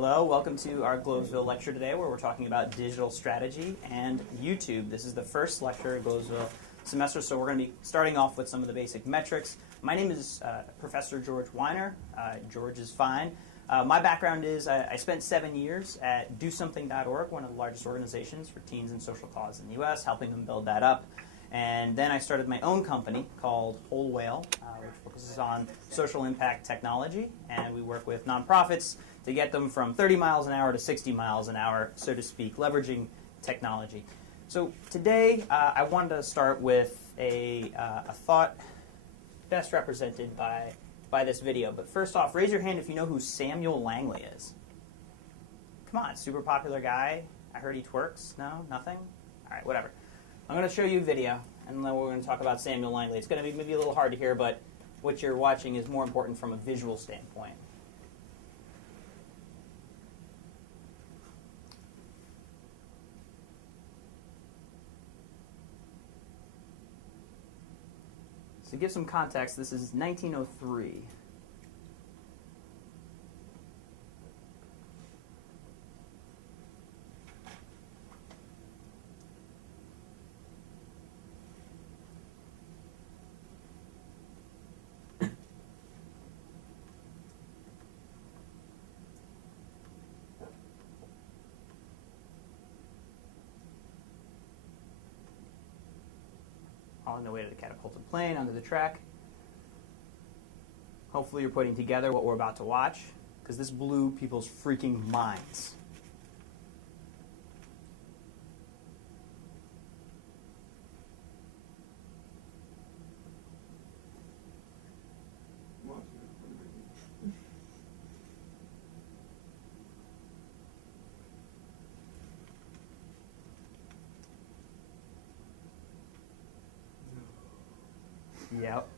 Hello, welcome to our Globesville lecture today where we're talking about digital strategy and YouTube. This is the first lecture in Globesville semester, so we're going to be starting off with some of the basic metrics. My name is Professor George Weiner. George is fine. My background is I spent 7 years at DoSomething.org, one of the largest organizations for teens and social cause in the U.S., helping them build that up. And then I started my own company called Whole Whale, which focuses on social impact technology, and we work with nonprofits to get them from 30 miles an hour to 60 miles an hour, so to speak, leveraging technology. So today I wanted to start with a thought best represented by this video. But first off, raise your hand if you know who Samuel Langley is. Come on, super popular guy. I heard he twerks. No? Nothing? All right, whatever. I'm going to show you a video, and then we're going to talk about Samuel Langley. It's going to be maybe a little hard to hear, but what you're watching is more important from a visual standpoint. So to give some context, this is 1903. On the way to the catapulted plane, onto the track. Hopefully you're putting together what we're about to watch, because this blew people's freaking minds. Yep.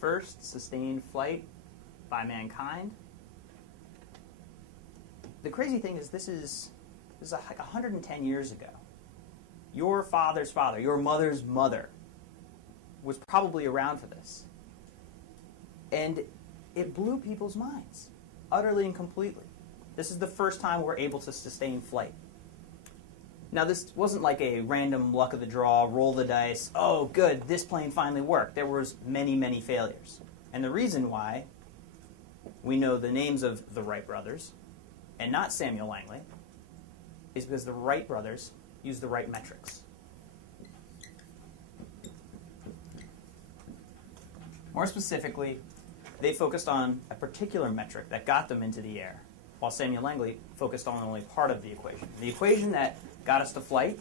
First sustained flight by mankind. The crazy thing is this is like 110 years ago. Your father's father, your mother's mother was probably around for this. And it blew people's minds, utterly and completely. This is the first time we're able to sustain flight. Now, this wasn't like a random luck of the draw, roll the dice, oh, good, this plane finally worked. There was many, many failures. And the reason why we know the names of the Wright brothers and not Samuel Langley is because the Wright brothers used the right metrics. More specifically, they focused on a particular metric that got them into the air, while Samuel Langley focused on only part of the equation. The equation that got us to flight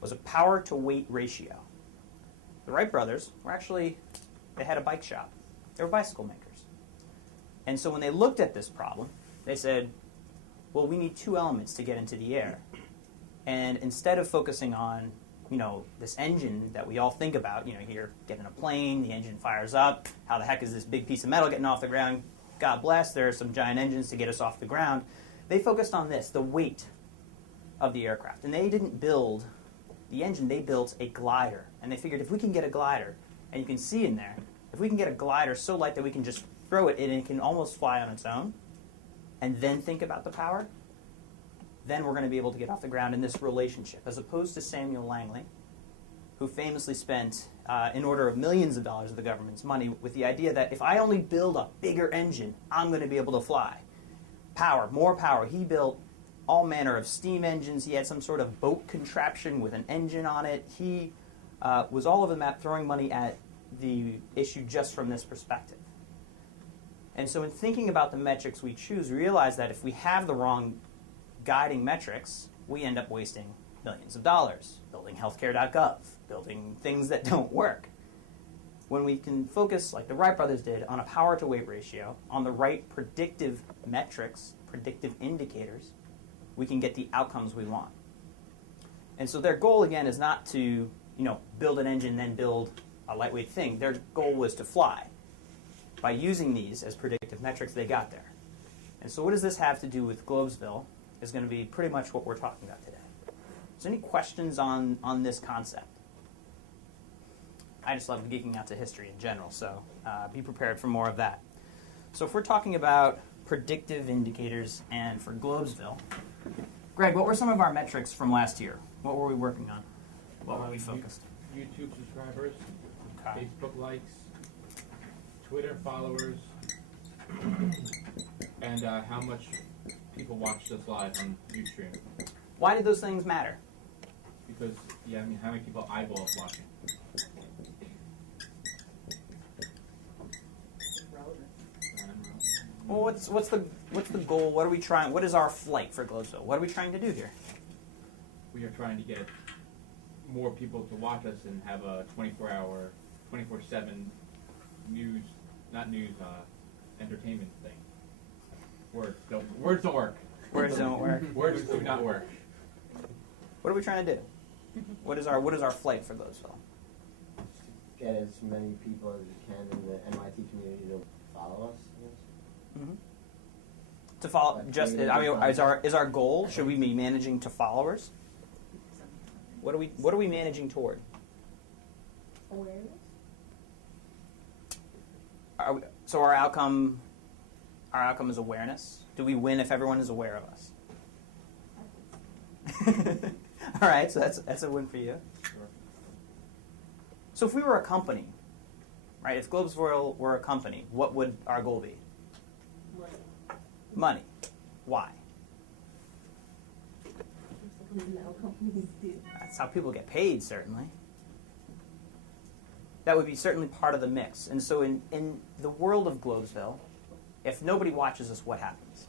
was a power to weight ratio. The Wright brothers were actually, they had a bike shop. They were bicycle makers. And so when they looked at this problem, they said, well, we need two elements to get into the air. And instead of focusing on, this engine that we all think about, you're getting a plane, the engine fires up, how the heck is this big piece of metal getting off the ground? God bless, there are some giant engines to get us off the ground. They focused on this, the weight of the aircraft. And they didn't build the engine, they built a glider. And they figured if we can get a glider, and you can see in there, if we can get a glider so light that we can just throw it and it can almost fly on its own, and then think about the power, then we're going to be able to get off the ground in this relationship, as opposed to Samuel Langley, who famously spent in order of millions of dollars of the government's money with the idea that if I only build a bigger engine, I'm going to be able to fly. Power, more power. He built all manner of steam engines. He had some sort of boat contraption with an engine on it. He was all over the map throwing money at the issue just from this perspective. And so in thinking about the metrics we choose, we realize that if we have the wrong guiding metrics, we end up wasting millions of dollars building healthcare.gov, building things that don't work. When we can focus, like the Wright brothers did, on a power to weight ratio, on the right predictive metrics, predictive indicators, we can get the outcomes we want. And so their goal, again, is not to build an engine, then build a lightweight thing. Their goal was to fly. By using these as predictive metrics, they got there. And so what does this have to do with Globesville is going to be pretty much what we're talking about today. So any questions on this concept? I just love geeking out to history in general, so be prepared for more of that. So if we're talking about predictive indicators and for Globesville, Greg, what were some of our metrics from last year? What were we working on? What were we focused? YouTube subscribers, Okay. Facebook likes, Twitter followers, and how much people watched us live on Ustream. Why did those things matter? Because, yeah, I mean, how many people eyeball us watching? Well, what's the goal? What are we trying? What is our flight for Globesville? What are we trying to do here? We are trying to get more people to watch us and have a 24-hour, 24/7 news, not news, entertainment thing. Words don't work. Words don't work. Words do not work. What are we trying to do? What is our flight for Globesville? Get as many people as we can in the MIT community to follow us. Mm-hmm. To follow, just I mean, is our goal? Should we be managing to followers? What are we managing toward? Awareness? So our outcome is awareness. Do we win if everyone is aware of us? All right, so that's a win for you. Sure. So if we were a company, right? If Globesville were a company, what would our goal be? Money. Why? That's how people get paid, certainly. That would be certainly part of the mix. And so in the world of Globesville, if nobody watches us, what happens?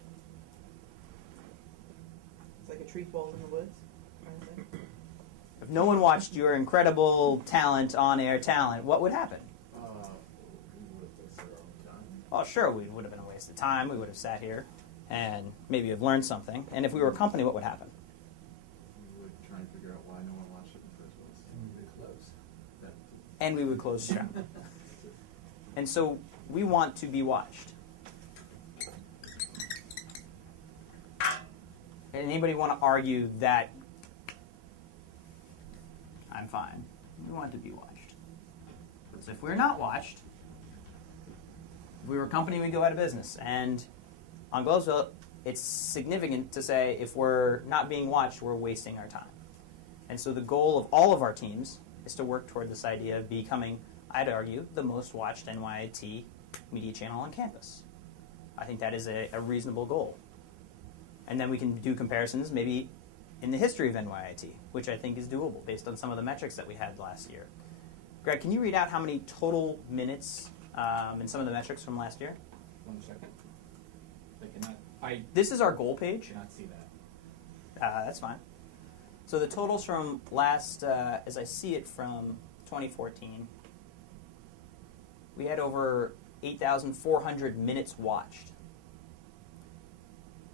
It's like a tree falls in the woods. If no one watched your incredible talent, on-air talent, what would happen? We would have wasted our own time. Well, sure, we would have been a waste of time. We would have sat here and maybe have learned something. And if we were a company, what would happen? We would try and figure out why no one watched it in the first place. And we would close. And we would close shop. And so we want to be watched. And anybody want to argue that I'm fine? We want to be watched. Because if we're not watched, if we were a company, we'd go out of business. And on Globesville, it's significant to say if we're not being watched, we're wasting our time. And so the goal of all of our teams is to work toward this idea of becoming, I'd argue, the most watched NYIT media channel on campus. I think that is a reasonable goal. And then we can do comparisons maybe in the history of NYIT, which I think is doable based on some of the metrics that we had last year. Greg, can you read out how many total minutes and some of the metrics from last year? 1 second. This is our goal page. Cannot see that. That's fine. So the totals from last, as I see it from 2014, we had over 8,400 minutes watched,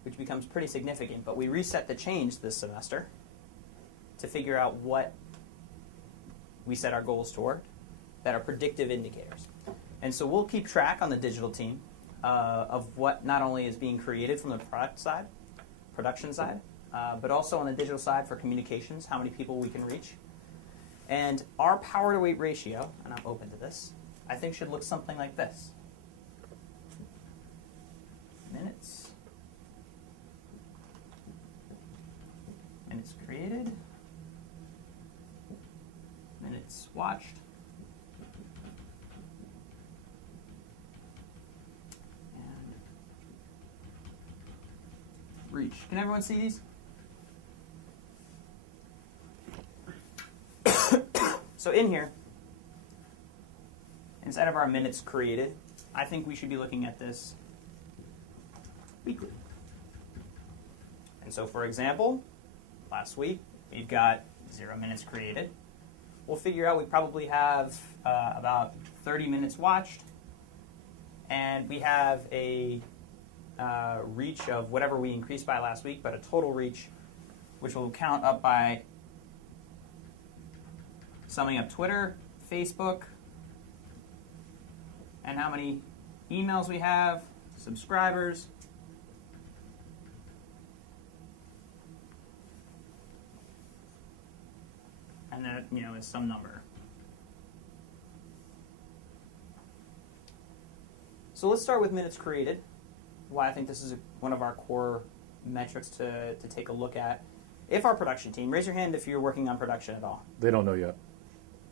which becomes pretty significant. But we reset the change this semester to figure out what we set our goals toward that are predictive indicators. And so we'll keep track on the digital team of what not only is being created from the production side, but also on the digital side for communications, how many people we can reach. And our power to weight ratio, and I'm open to this, I think should look something like this. Minutes created, minutes watched, and reach. Can everyone see these? So in here, instead of our minutes created, I think we should be looking at this weekly. And so, for example, last week we've got 0 minutes created. We'll figure out we probably have about 30 minutes watched, and we have a reach of whatever we increased by last week, but a total reach which will count up by summing up Twitter, Facebook, and how many emails we have, subscribers, and that is some number. So let's start with minutes created. Why I think this is one of our core metrics to take a look at. If our production team, raise your hand if you're working on production at all. They don't know yet.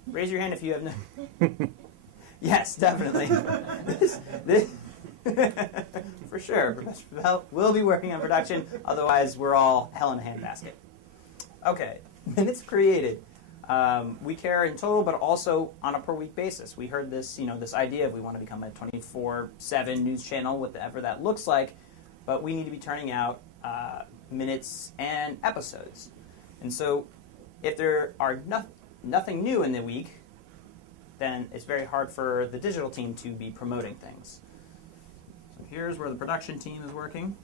Raise your hand if you have no. Yes, definitely. For sure. Professor Bell will be working on production. Otherwise, we're all hell in a handbasket. Okay, minutes created. We care in total, but also on a per week basis. We heard this, this idea of we want to become a 24/7 news channel, whatever that looks like, but we need to be turning out minutes and episodes. And so, if there are nothing new in the week, then it's very hard for the digital team to be promoting things. So here's where the production team is working,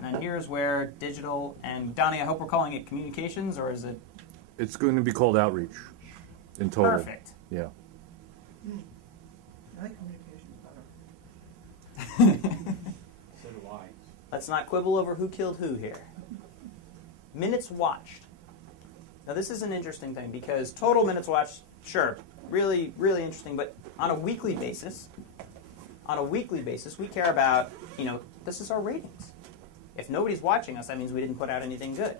and here's where digital and Donnie. I hope we're calling it communications, or is it? It's going to be called outreach in total. Perfect. Yeah. I like communications better. So do I. Let's not quibble over who killed who here. Minutes watched. Now this is an interesting thing because total minutes watched, sure, really, really interesting, but on a weekly basis, we care about, this is our ratings. If nobody's watching us, that means we didn't put out anything good.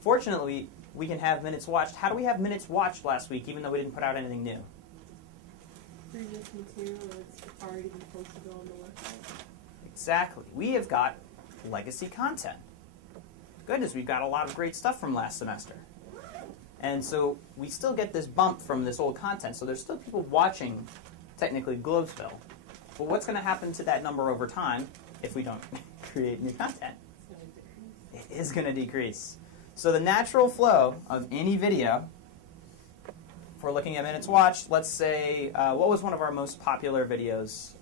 Fortunately, we can have minutes watched. How do we have minutes watched last week even though we didn't put out anything new? Previous material that's already been posted on the website. Exactly. We have got legacy content. Goodness, we've got a lot of great stuff from last semester. And so we still get this bump from this old content. So there's still people watching, technically, Globesville. But what's going to happen to that number over time if we don't create new content? It is going to decrease. So the natural flow of any video, if we're looking at minutes watched, let's say, what was one of our most popular videos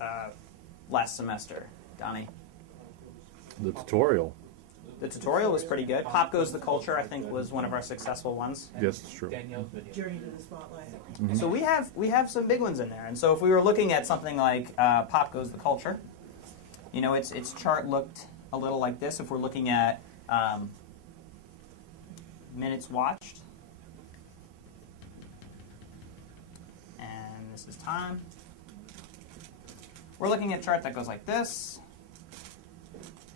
last semester, Donnie? The tutorial. The tutorial was pretty good. Pop Goes the Culture, I think, was one of our successful ones. Yes, it's true. Danielle's video. Journey to the spotlight. Mm-hmm. So we have some big ones in there. And so if we were looking at something like Pop Goes the Culture, its chart looked a little like this. If we're looking at minutes watched, and this is time, we're looking at a chart that goes like this,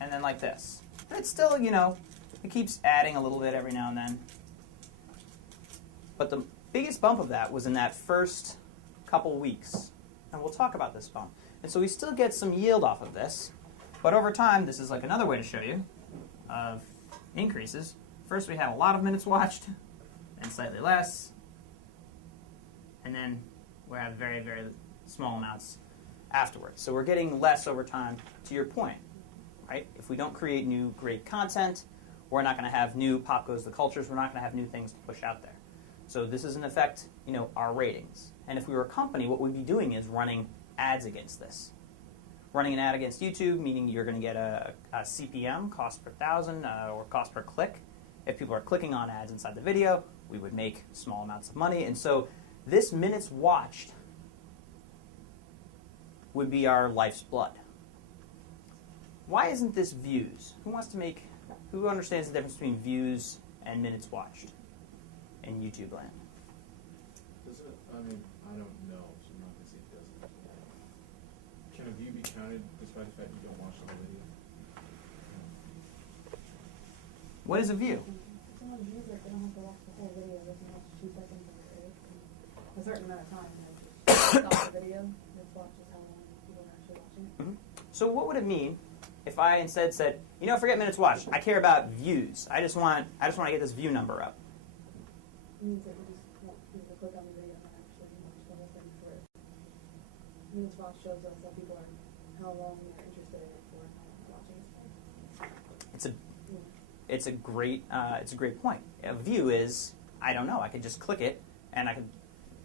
and then like this. It's still, it keeps adding a little bit every now and then. But the biggest bump of that was in that first couple weeks. And we'll talk about this bump. And so we still get some yield off of this. But over time, this is like another way to show you of increases. First we had a lot of minutes watched, and slightly less. And then we have very, very small amounts afterwards. So we're getting less over time, to your point. Right? If we don't create new great content, we're not going to have new Pop Goes the Cultures. We're not going to have new things to push out there. So this is in effect, our ratings. And if we were a company, what we'd be doing is running ads against this. Running an ad against YouTube, meaning you're going to get a CPM, cost per thousand, or cost per click. If people are clicking on ads inside the video, we would make small amounts of money. And so this minutes watched would be our life's blood. Why isn't this views? Who understands the difference between views and minutes watched in YouTube land? Does it, I don't know, so I'm not going to say it doesn't. Can a view be counted despite the fact you don't watch the whole video? What is a view? If someone views it, they don't have to watch the whole video. They can watch 2 seconds of it. A certain amount of time. Stop the video. Let's watch is how long people are actually watching it. Mm-hmm. So what would it mean if I instead said, forget minutes watched. I care about views. I just want to get this view number up. It means that we just want people to click on the video and actually watch the whole thing for it. Minutes watched shows us that people are how long they're interested in it for and how long they're watching it. It's a great point. A view is, I don't know, I could just click it, and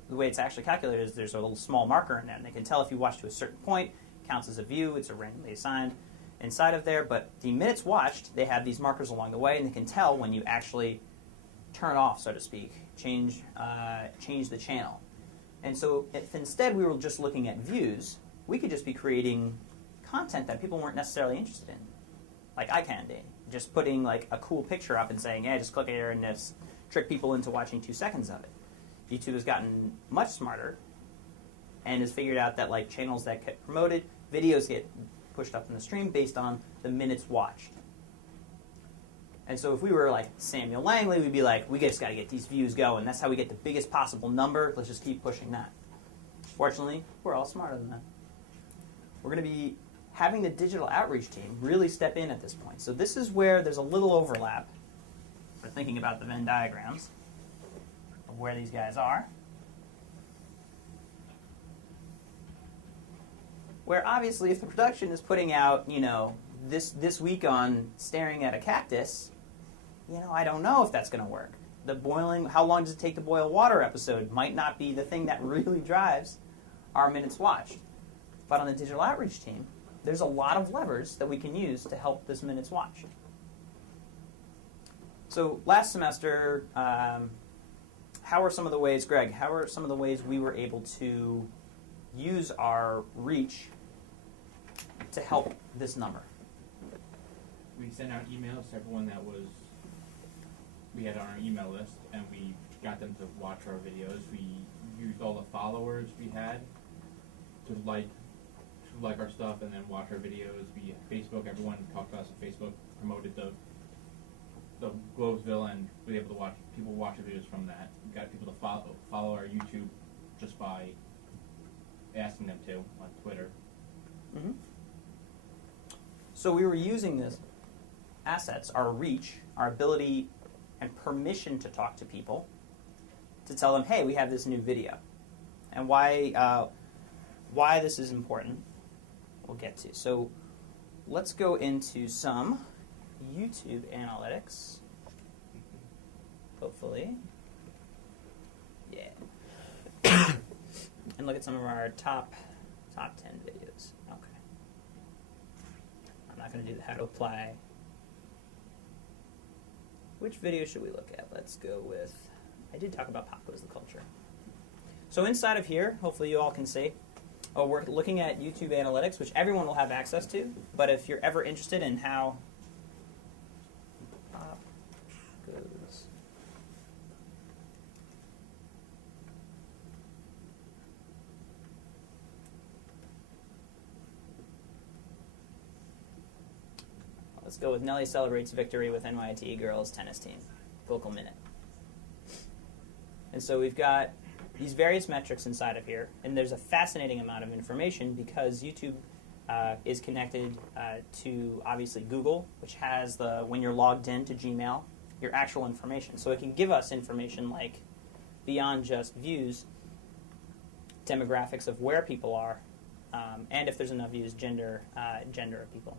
the way it's actually calculated is there's a little small marker in there, and they can tell if you watch to a certain point, counts as a view, it's a randomly assigned inside of there, but the minutes watched, they have these markers along the way, and they can tell when you actually turn off, so to speak, change the channel. And so if instead we were just looking at views, we could just be creating content that people weren't necessarily interested in. Like eye candy. Just putting like a cool picture up and saying, yeah, just click here and just trick people into watching 2 seconds of it. YouTube has gotten much smarter and has figured out that like channels that get promoted, videos get pushed up in the stream based on the minutes watched. And so if we were like Samuel Langley, we'd be like, we just got to get these views going. That's how we get the biggest possible number. Let's just keep pushing that. Fortunately, we're all smarter than that. We're going to be having the digital outreach team really step in at this point. So this is where there's a little overlap for thinking about the Venn diagrams of where these guys are. Where obviously if the production is putting out, you know, this week on staring at a cactus, you know, I don't know if that's going to work. The boiling, how long does it take to boil water episode might not be the thing that really drives our minutes watched. But on the digital outreach team, there's a lot of levers that we can use to help this minutes watched. So last semester, how are some of the ways, Greg, how are some of the ways we were able to use our reach to help this number? We sent out emails to everyone that we had on our email list, and we got them to watch our videos. We used all the followers we had to like our stuff and then watch our videos. We Facebook, everyone talked to us on Facebook, promoted the Globesville, and we were able to people watch the videos from that. We got people to follow our YouTube just by asking them to on Twitter. Mm-hmm. So we were using this assets, our reach, our ability and permission to talk to people, to tell them, hey, we have this new video. And why this is important, we'll get to. So let's go into some YouTube analytics, hopefully. Yeah. And look at some of our top 10 videos. Okay. I'm not going to do the how to apply. Which video should we look at? Let's go with, I did talk about pop quiz the culture. So inside of here, hopefully you all can see, we're looking at YouTube analytics, which everyone will have access to, but if you're ever interested in how pop goes. Let's go with Nelly celebrates victory with NYT girls tennis team. Vocal minute. And so we've got these various metrics inside of here, and there's a fascinating amount of information because YouTube is connected to obviously Google, which has the when you're logged in to Gmail, your actual information. So it can give us information like beyond just views, demographics of where people are, and if there's enough views, gender of people.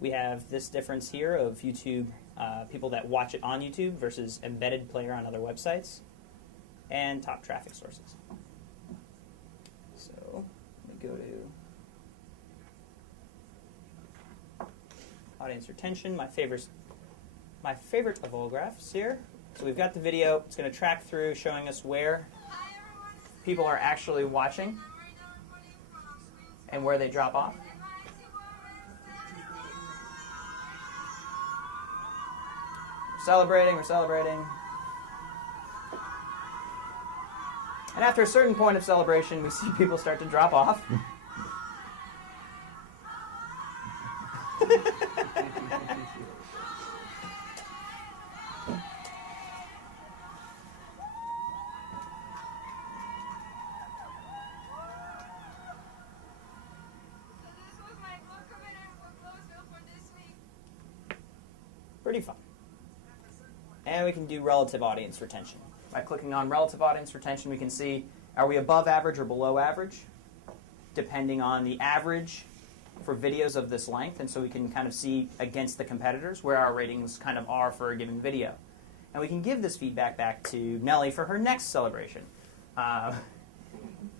We have this difference here of YouTube, people that watch it on YouTube versus embedded player on other websites, and top traffic sources. So let me go to audience retention, my favorite of all graphs here. So we've got the video. It's going to track through showing us where people are actually watching and where they drop off. We're celebrating. And after a certain point of celebration, we see people start to drop off. Pretty fun. And we can do relative audience retention. By clicking on relative audience retention, we can see, are we above average or below average, depending on the average for videos of this length. And so we can kind of see against the competitors where our ratings kind of are for a given video. And we can give this feedback back to Nelly for her next celebration,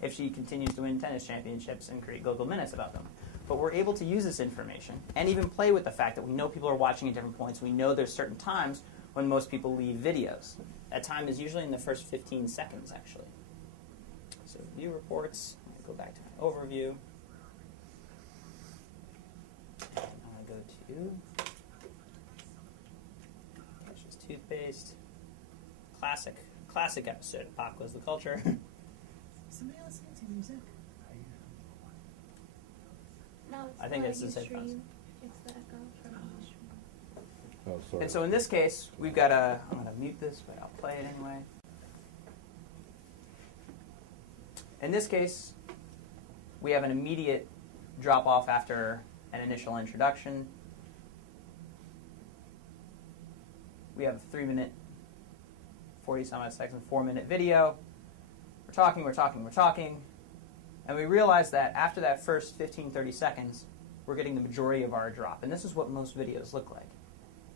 if she continues to win tennis championships and create Google minutes about them. But we're able to use this information and even play with the fact that we know people are watching at different points. We know there's certain times when most people leave videos. That time is usually in the first 15 seconds, actually. So view reports, go back to my overview. I'm going to go to Cash's toothpaste. Classic classic episode of Pop Goes the Culture. Somebody listening to music? No, it's I think the it's his headphones. Ustream. It's the echo from the Ustream. Oh, sorry. And so in this case, we've got a, I'm going to mute this, but I'll play it anyway. In this case, we have an immediate drop off after an initial introduction. We have a 3-minute, 40-some seconds, 4-minute video. We're talking. And we realize that after that first 15, 30 seconds, we're getting the majority of our drop. And this is what most videos look like.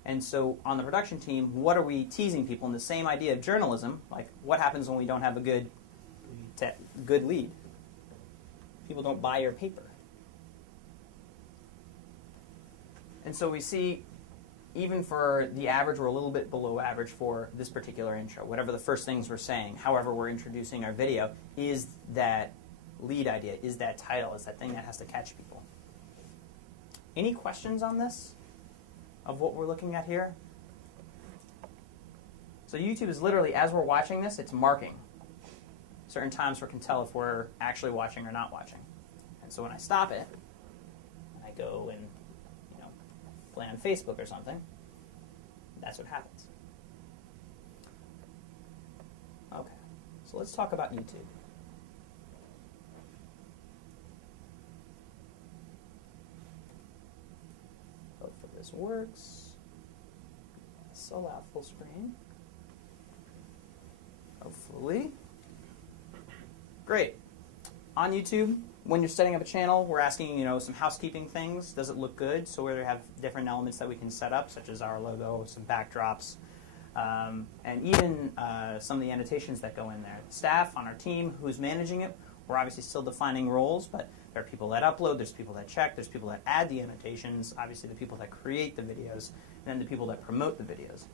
And so on the production team, what are we teasing people in the same idea of journalism? Like, what happens when we don't have a good lead? People don't buy your paper. And so we see, even for the average, we're a little bit below average for this particular intro. Whatever the first things we're saying, however we're introducing our video, is that lead idea, is that title, is that thing that has to catch people. Any questions on this, of what we're looking at here? So YouTube is literally, as we're watching this, it's marking certain times where it can tell if we're actually watching or not watching. And so when I stop it, and I go and play on Facebook or something, that's what happens. Okay, so let's talk about YouTube. Hopefully this works. So loud, full screen. Hopefully. Great. On YouTube, when you're setting up a channel, we're asking, some housekeeping things. Does it look good? So we have different elements that we can set up, such as our logo, some backdrops, and even some of the annotations that go in there. The staff on our team who's managing it, we're obviously still defining roles, but there are people that upload, there's people that check, there's people that add the annotations, obviously the people that create the videos, and then the people that promote the videos.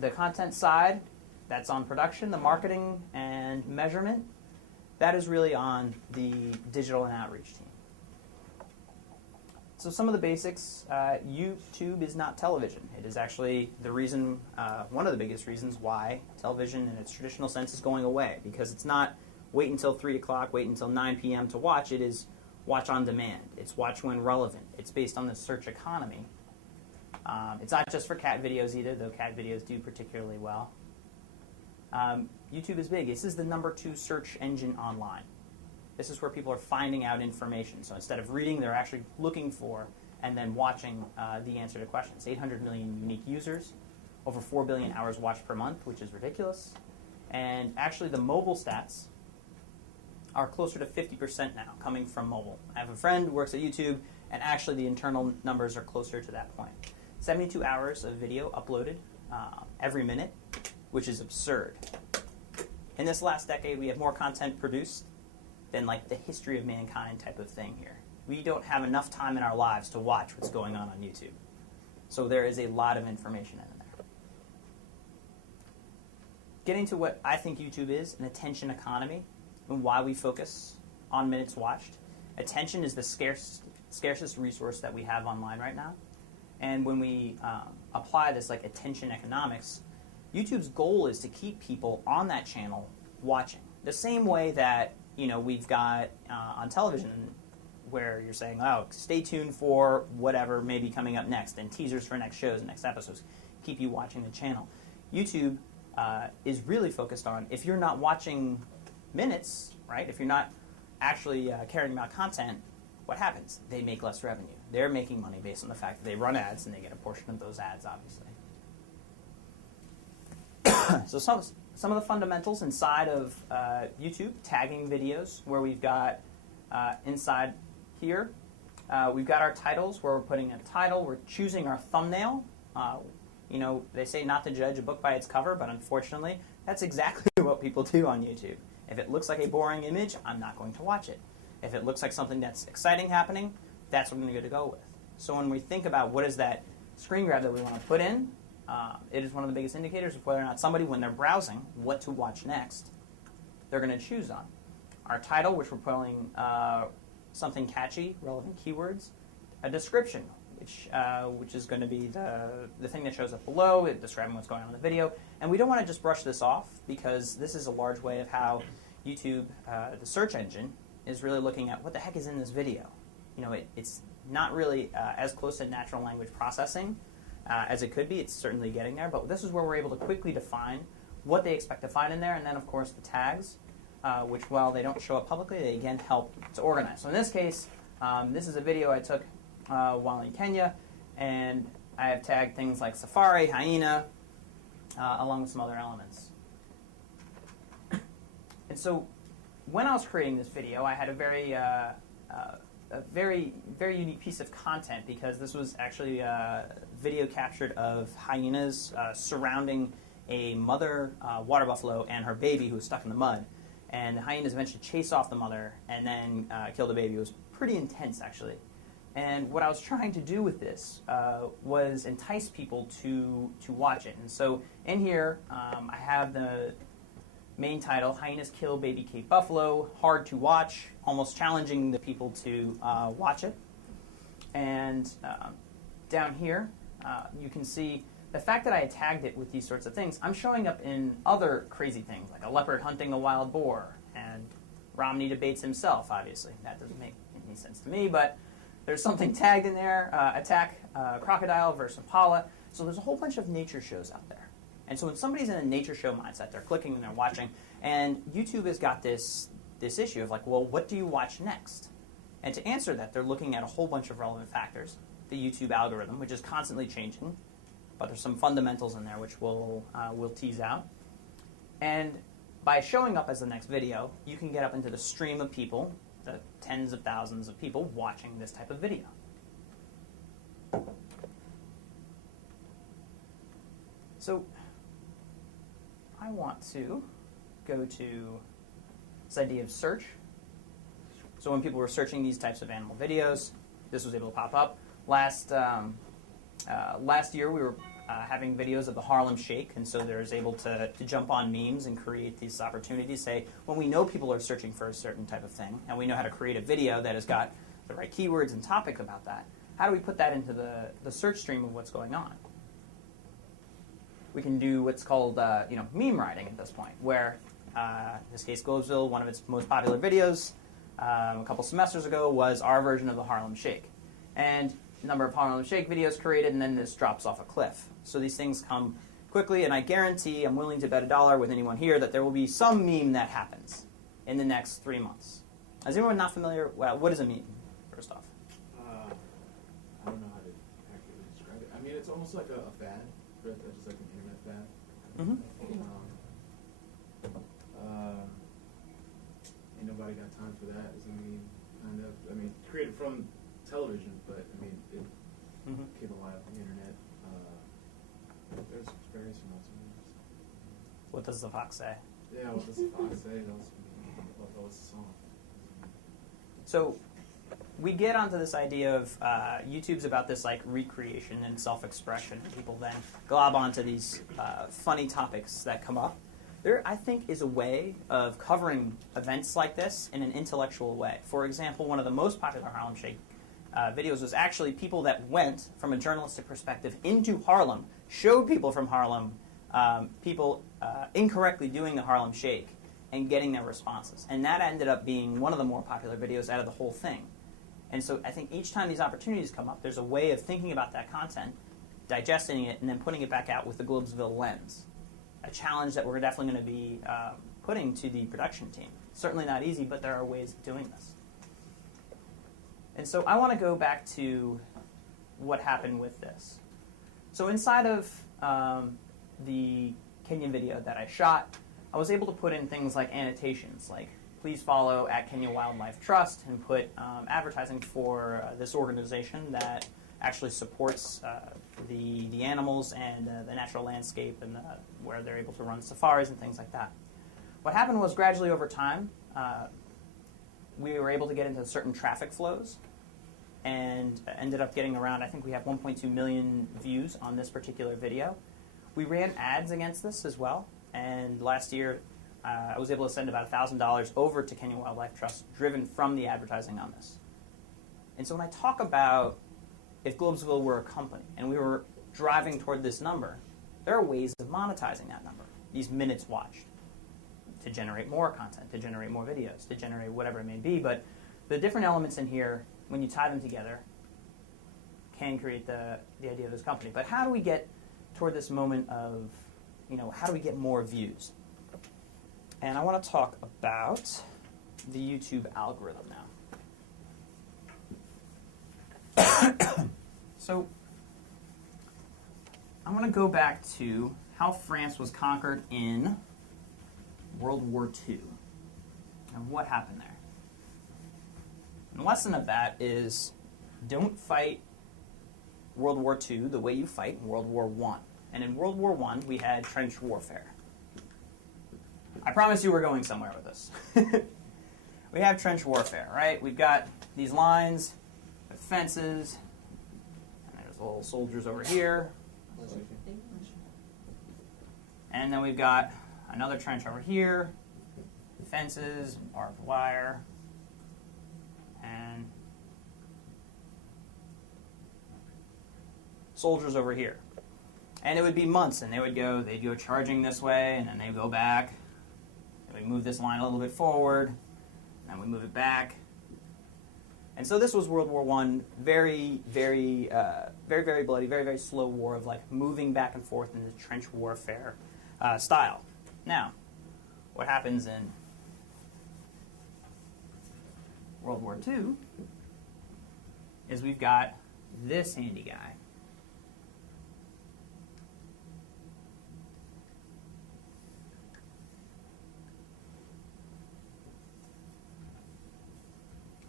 The content side, that's on production. The marketing and measurement, that is really on the digital and outreach team. So some of the basics, YouTube is not television. It is actually the reason, one of the biggest reasons why television in its traditional sense is going away, because it's not wait until 3 o'clock, wait until 9 p.m. to watch. It is watch on demand. It's watch when relevant. It's based on the search economy. It's not just for cat videos either, though cat videos do particularly well. YouTube is big. This is the #2 search engine online. This is where people are finding out information. So instead of reading, they're actually looking for and then watching the answer to questions. 800 million unique users, over 4 billion hours watched per month, which is ridiculous. And actually the mobile stats are closer to 50% now coming from mobile. I have a friend who works at YouTube, and actually the internal numbers are closer to that point. 72 hours of video uploaded every minute, which is absurd. In this last decade, we have more content produced than like the history of mankind type of thing here. We don't have enough time in our lives to watch what's going on YouTube. So there is a lot of information in there. Getting to what I think YouTube is, an attention economy, and why we focus on minutes watched. Attention is the scarcest resource that we have online right now. And when we apply this like attention economics, YouTube's goal is to keep people on that channel watching. The same way that we've got on television where you're saying, oh, stay tuned for whatever may be coming up next, and teasers for next shows, next episodes, keep you watching the channel. YouTube is really focused on, if you're not watching minutes, right, if you're not actually caring about content, what happens? They make less revenue. They're making money based on the fact that they run ads, and they get a portion of those ads, obviously. So some of the fundamentals inside of YouTube, tagging videos, where we've got inside here, we've got our titles, where we're putting a title, we're choosing our thumbnail. They say not to judge a book by its cover, but unfortunately, that's exactly what people do on YouTube. If it looks like a boring image, I'm not going to watch it. If it looks like something that's exciting happening, that's what I'm going to go with. So when we think about what is that screen grab that we want to put in, it is one of the biggest indicators of whether or not somebody, when they're browsing what to watch next, they're going to choose on. Our title, which we're pulling something catchy, relevant keywords. A description. which is going to be the thing that shows up below, describing what's going on in the video. And we don't want to just brush this off, because this is a large way of how YouTube, the search engine, is really looking at what the heck is in this video. You know, it's not really as close to natural language processing as it could be. It's certainly getting there, but this is where we're able to quickly define what they expect to find in there, and then, of course, the tags, which, while they don't show up publicly, they, again, help to organize. So in this case, this is a video I took while in Kenya, and I have tagged things like safari, hyena, along with some other elements. And so when I was creating this video, I had a very unique piece of content, because this was actually a video captured of hyenas surrounding a mother water buffalo and her baby who was stuck in the mud. And the hyenas eventually chase off the mother and then kill the baby. It was pretty intense, actually. And what I was trying to do with this was entice people to watch it. And so in here, I have the main title, Hyenas Kill Baby Cape Buffalo, hard to watch, almost challenging the people to watch it. And down here, you can see the fact that I had tagged it with these sorts of things. I'm showing up in other crazy things, like a leopard hunting a wild boar, and Romney debates himself, obviously. That doesn't make any sense to me, but there's something tagged in there, attack crocodile versus impala. So there's a whole bunch of nature shows out there. And so when somebody's in a nature show mindset, they're clicking and they're watching, and YouTube has got this issue of like, well, what do you watch next? And to answer that, they're looking at a whole bunch of relevant factors. The YouTube algorithm, which is constantly changing, but there's some fundamentals in there which we'll tease out. And by showing up as the next video, you can get up into the stream of people, the tens of thousands of people watching this type of video. So I want to go to this idea of search. So when people were searching these types of animal videos, this was able to pop up. Last year we were having videos of the Harlem Shake, and so there's able to jump on memes and create these opportunities. Say, when we know people are searching for a certain type of thing, and we know how to create a video that has got the right keywords and topics about that, how do we put that into the search stream of what's going on? We can do what's called meme writing at this point, where in this case Globesville, one of its most popular videos a couple semesters ago was our version of the Harlem Shake. And a number of Harlem Shake videos created, and then this drops off a cliff. So these things come quickly, and I guarantee, I'm willing to bet $1 with anyone here, that there will be some meme that happens in the next 3 months. Is anyone not familiar? Well, what is a meme, first off? I don't know how to accurately describe it. I mean, it's almost like a fad, just like an internet fad. Mm-hmm. Ain't nobody got time for that. Is a meme, kind of. I mean, created from television, but I mean, it came alive on the internet. There's various amounts of memes. What does the fox say? Yeah, what does the fox say? That was the song. So we get onto this idea of YouTube's about this like recreation and self-expression. People then glob onto these funny topics that come up. There, I think, is a way of covering events like this in an intellectual way. For example, one of the most popular Harlem Shake videos was actually people that went, from a journalistic perspective, into Harlem, showed people from Harlem, people incorrectly doing the Harlem Shake, and getting their responses. And that ended up being one of the more popular videos out of the whole thing. And so I think each time these opportunities come up, there's a way of thinking about that content, digesting it, and then putting it back out with the Globesville lens. A challenge that we're definitely going to be putting to the production team. Certainly not easy, but there are ways of doing this. And so I want to go back to what happened with this. So inside of the Kenyan video that I shot, I was able to put in things like annotations, like please follow at Kenya Wildlife Trust, and put advertising for this organization that actually supports the animals and the natural landscape, and where they're able to run safaris and things like that. What happened was, gradually over time, we were able to get into certain traffic flows, and ended up getting around, I think we have 1.2 million views on this particular video. We ran ads against this as well, and last year I was able to send about $1,000 over to Kenya Wildlife Trust, driven from the advertising on this. And so when I talk about if Globesville were a company and we were driving toward this number, there are ways of monetizing that number, these minutes watched, to generate more content, to generate more videos, to generate whatever it may be. But the different elements in here, when you tie them together, can create the idea of this company. But how do we get toward this moment of, how do we get more views? And I want to talk about the YouTube algorithm now. So I want to go back to how France was conquered in World War II and what happened there. And the lesson of that is don't fight World War II the way you fight in World War I. And in World War I, we had trench warfare. I promise you we're going somewhere with this. We have trench warfare, right? We've got these lines with fences, and there's little soldiers over here. And then we've got another trench over here, fences, barbed wire, and soldiers over here. And it would be months, and they'd go charging this way, and then they'd go back. And we move this line a little bit forward, and then we move it back. And so this was World War I, very, very, very, very bloody, very, very slow war of like moving back and forth in the trench warfare style. Now, what happens in World War II is we've got this handy guy.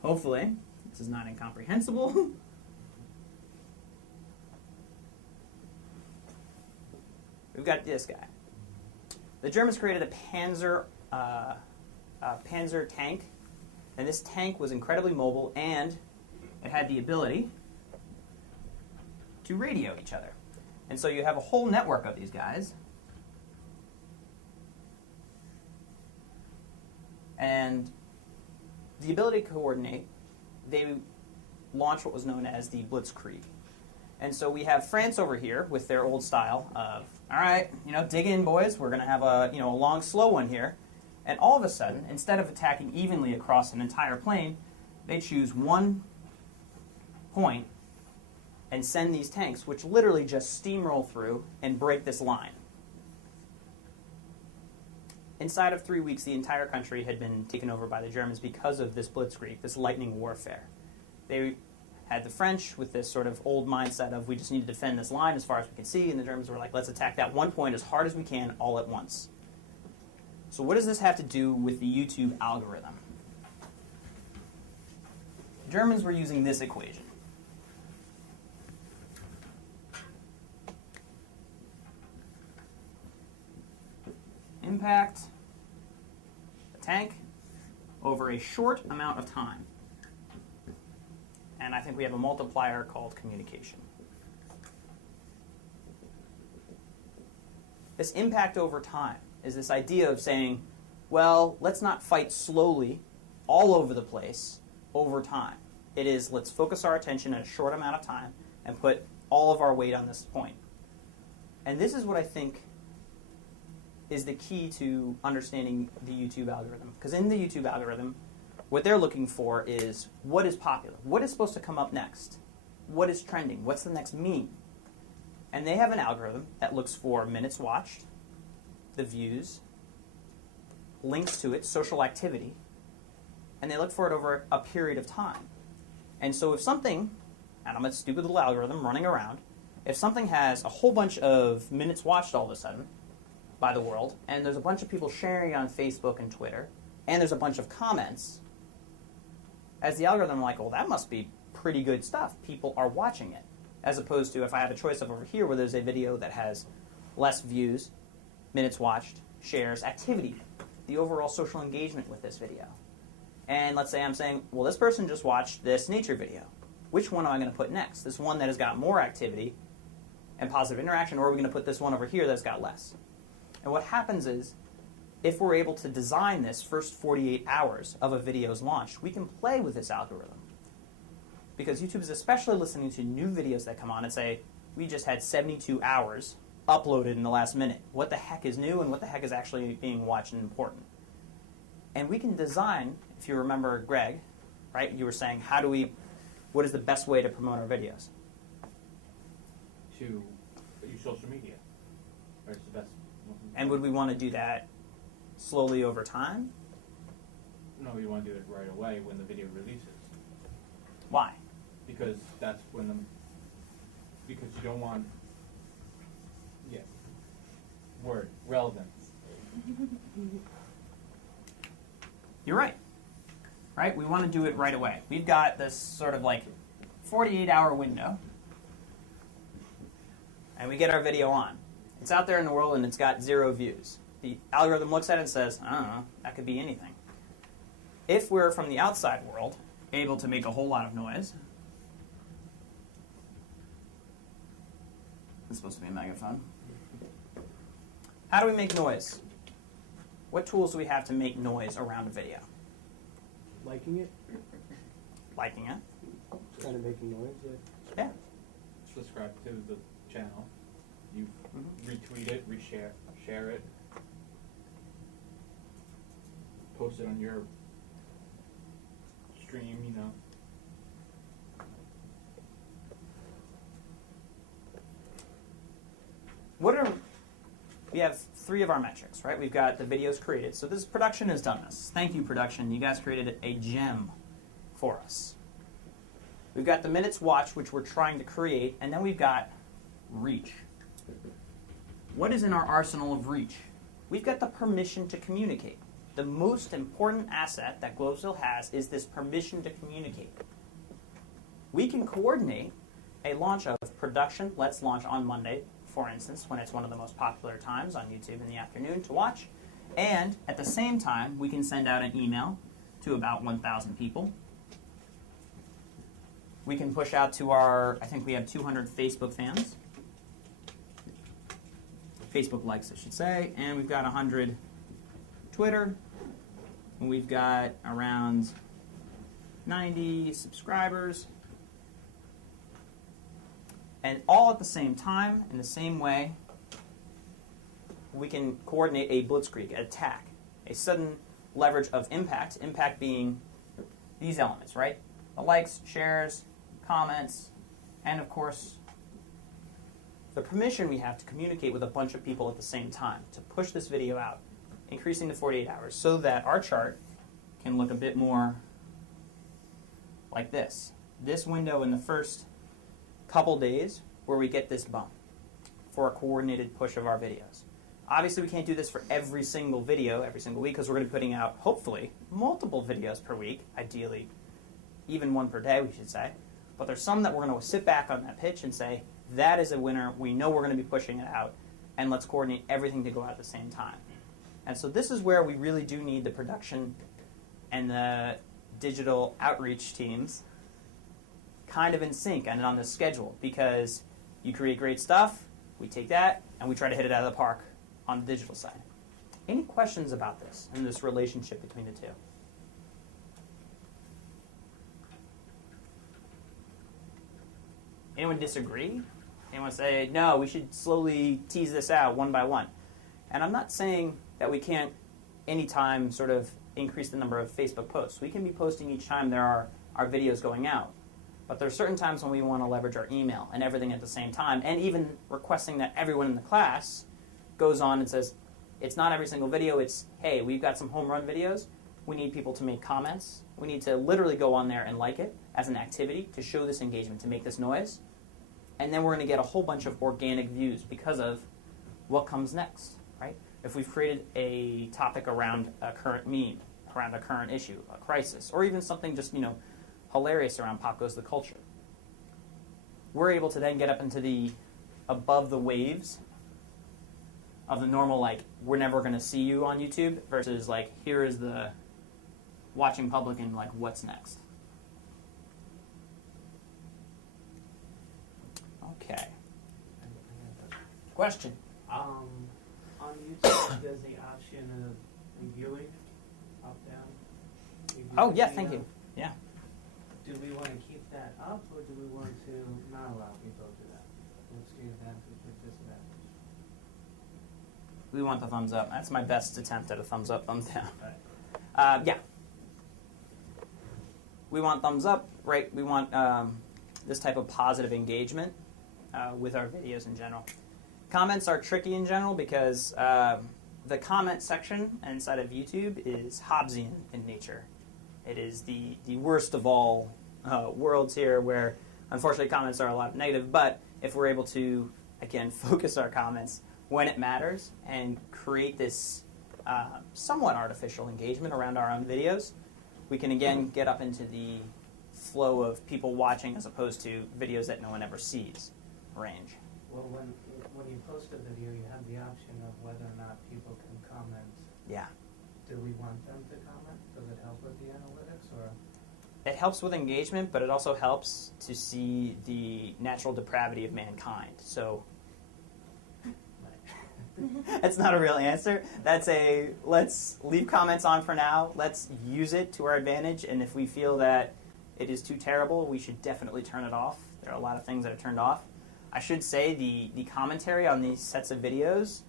Hopefully, this is not incomprehensible. We've got this guy. The Germans created a Panzer Tank, and this tank was incredibly mobile, and it had the ability to radio each other. And so you have a whole network of these guys. And the ability to coordinate, they launched what was known as the Blitzkrieg. And so we have France over here with their old style of, all right, dig in, boys. We're going to have a long, slow one here. And all of a sudden, instead of attacking evenly across an entire plane, they choose one point and send these tanks, which literally just steamroll through and break this line. Inside of 3 weeks, the entire country had been taken over by the Germans because of this blitzkrieg, this lightning warfare. They had the French with this sort of old mindset of we just need to defend this line as far as we can see, and the Germans were like, let's attack that one point as hard as we can all at once. So what does this have to do with the YouTube algorithm? The Germans were using this equation. Impact the tank over a short amount of time. And I think we have a multiplier called communication. This impact over time is this idea of saying, well, let's not fight slowly all over the place over time. It is, let's focus our attention in a short amount of time and put all of our weight on this point. And this is what I think is the key to understanding the YouTube algorithm. Because in the YouTube algorithm, what they're looking for is what is popular, what is supposed to come up next, what is trending, what's the next meme. And they have an algorithm that looks for minutes watched, the views, links to it, social activity, and they look for it over a period of time. And so if something, and I'm a stupid little algorithm running around, if something has a whole bunch of minutes watched all of a sudden by the world, and there's a bunch of people sharing it on Facebook and Twitter, and there's a bunch of comments, as the algorithm, I'm like, well, that must be pretty good stuff. People are watching it. As opposed to if I have a choice of over here where there's a video that has less views, minutes watched, shares, activity, the overall social engagement with this video. And let's say I'm saying, well, this person just watched this nature video. Which one am I going to put next? This one that has got more activity and positive interaction, or are we going to put this one over here that's got less? And what happens is, if we're able to design this first 48 hours of a video's launch, we can play with this algorithm. because YouTube is especially listening to new videos that come on and say, we just had 72 hours uploaded in the last minute. What the heck is new and what the heck is actually being watched and important? And we can design, if you remember Greg, right, you were saying, what is the best way to promote our videos? To use social media. Or it's the best. And would we want to do that slowly over time? No, we want to do it right away when the video releases. Why? Because that's when because you don't want, relevance. You're right. Right? We want to do it right away. We've got this sort of like 48-hour window, and we get our video on. It's out there in the world, and it's got 0 views. The algorithm looks at it and says, I don't know, that could be anything. If we're from the outside world, able to make a whole lot of noise. It's supposed to be a megaphone. How do we make noise? What tools do we have to make noise around a video? Liking it, Liking it. kind of making noise. Yeah. Subscribe to the channel. You retweet it, share it, post it on your stream, We have 3 of our metrics, right? We've got the videos created. So this production has done this. Thank you, production. You guys created a gem for us. We've got the minutes watched, which we're trying to create, and then we've got reach. What is in our arsenal of reach? We've got the permission to communicate. The most important asset that Globesville has is this permission to communicate. We can coordinate a launch of production. Let's launch on Monday, for instance, when it's one of the most popular times on YouTube in the afternoon to watch. And at the same time, we can send out an email to about 1,000 people. We can push out to I think we have 200 Facebook fans. Facebook likes, I should say. And we've got 100 Twitter. And we've got around 90 subscribers. And all at the same time, in the same way, we can coordinate a blitzkrieg, an attack, a sudden leverage of impact, impact being these elements, right? The likes, shares, comments, and of course, the permission we have to communicate with a bunch of people at the same time to push this video out, increasing to 48 hours, so that our chart can look a bit more like this. This window in the first couple days where we get this bump for a coordinated push of our videos. Obviously, we can't do this for every single video, every single week, because we're going to be putting out, hopefully, multiple videos per week, ideally, even one per day, we should say. But there's some that we're going to sit back on that pitch and say, that is a winner, we know we're going to be pushing it out, and let's coordinate everything to go out at the same time. And so this is where we really do need the production and the digital outreach teams kind of in sync and on this schedule, because you create great stuff, we take that, and we try to hit it out of the park on the digital side. Any questions about this and this relationship between the two? Anyone disagree? Anyone say, no, we should slowly tease this out one by one? And I'm not saying that we can't anytime sort of increase the number of Facebook posts. We can be posting each time there are our videos going out. But there are certain times when we want to leverage our email and everything at the same time, and even requesting that everyone in the class goes on and says, it's not every single video, it's, hey, we've got some home run videos. We need people to make comments. We need to literally go on there and like it as an activity to show this engagement, to make this noise. And then we're going to get a whole bunch of organic views because of what comes next, right? If we've created a topic around a current meme, around a current issue, a crisis, or even something just, hilarious around pop goes the culture, we're able to then get up into the above the waves of the normal, like, we're never going to see you on YouTube, versus, like, here is the watching public and, like, what's next. Okay. Question? On YouTube, there's the option of reviewing, up, down. Oh, yeah, thank you. Yeah. Do we want to keep that up? up, or do we want to not allow people to do that? What's the advantage or disadvantage? We want the thumbs up. That's my best attempt at a thumbs up, thumbs down. Right. Yeah. We want thumbs up, right? We want this type of positive engagement with our videos in general. Comments are tricky in general because the comment section inside of YouTube is Hobbesian in nature. It is the worst of all worlds here where, unfortunately, comments are a lot negative. But if we're able to, again, focus our comments when it matters and create this somewhat artificial engagement around our own videos, we can, again, get up into the flow of people watching as opposed to videos that no one ever sees range. Well, when you post a video, you have the option of whether or not people can comment. Yeah. Do we want them to comment? Does it help with the analytics, or? It helps with engagement, but it also helps to see the natural depravity of mankind. So that's not a real answer. That's a let's leave comments on for now. Let's use it to our advantage, and if we feel that it is too terrible, we should definitely turn it off. There are a lot of things that are turned off. I should say the commentary on these sets of videos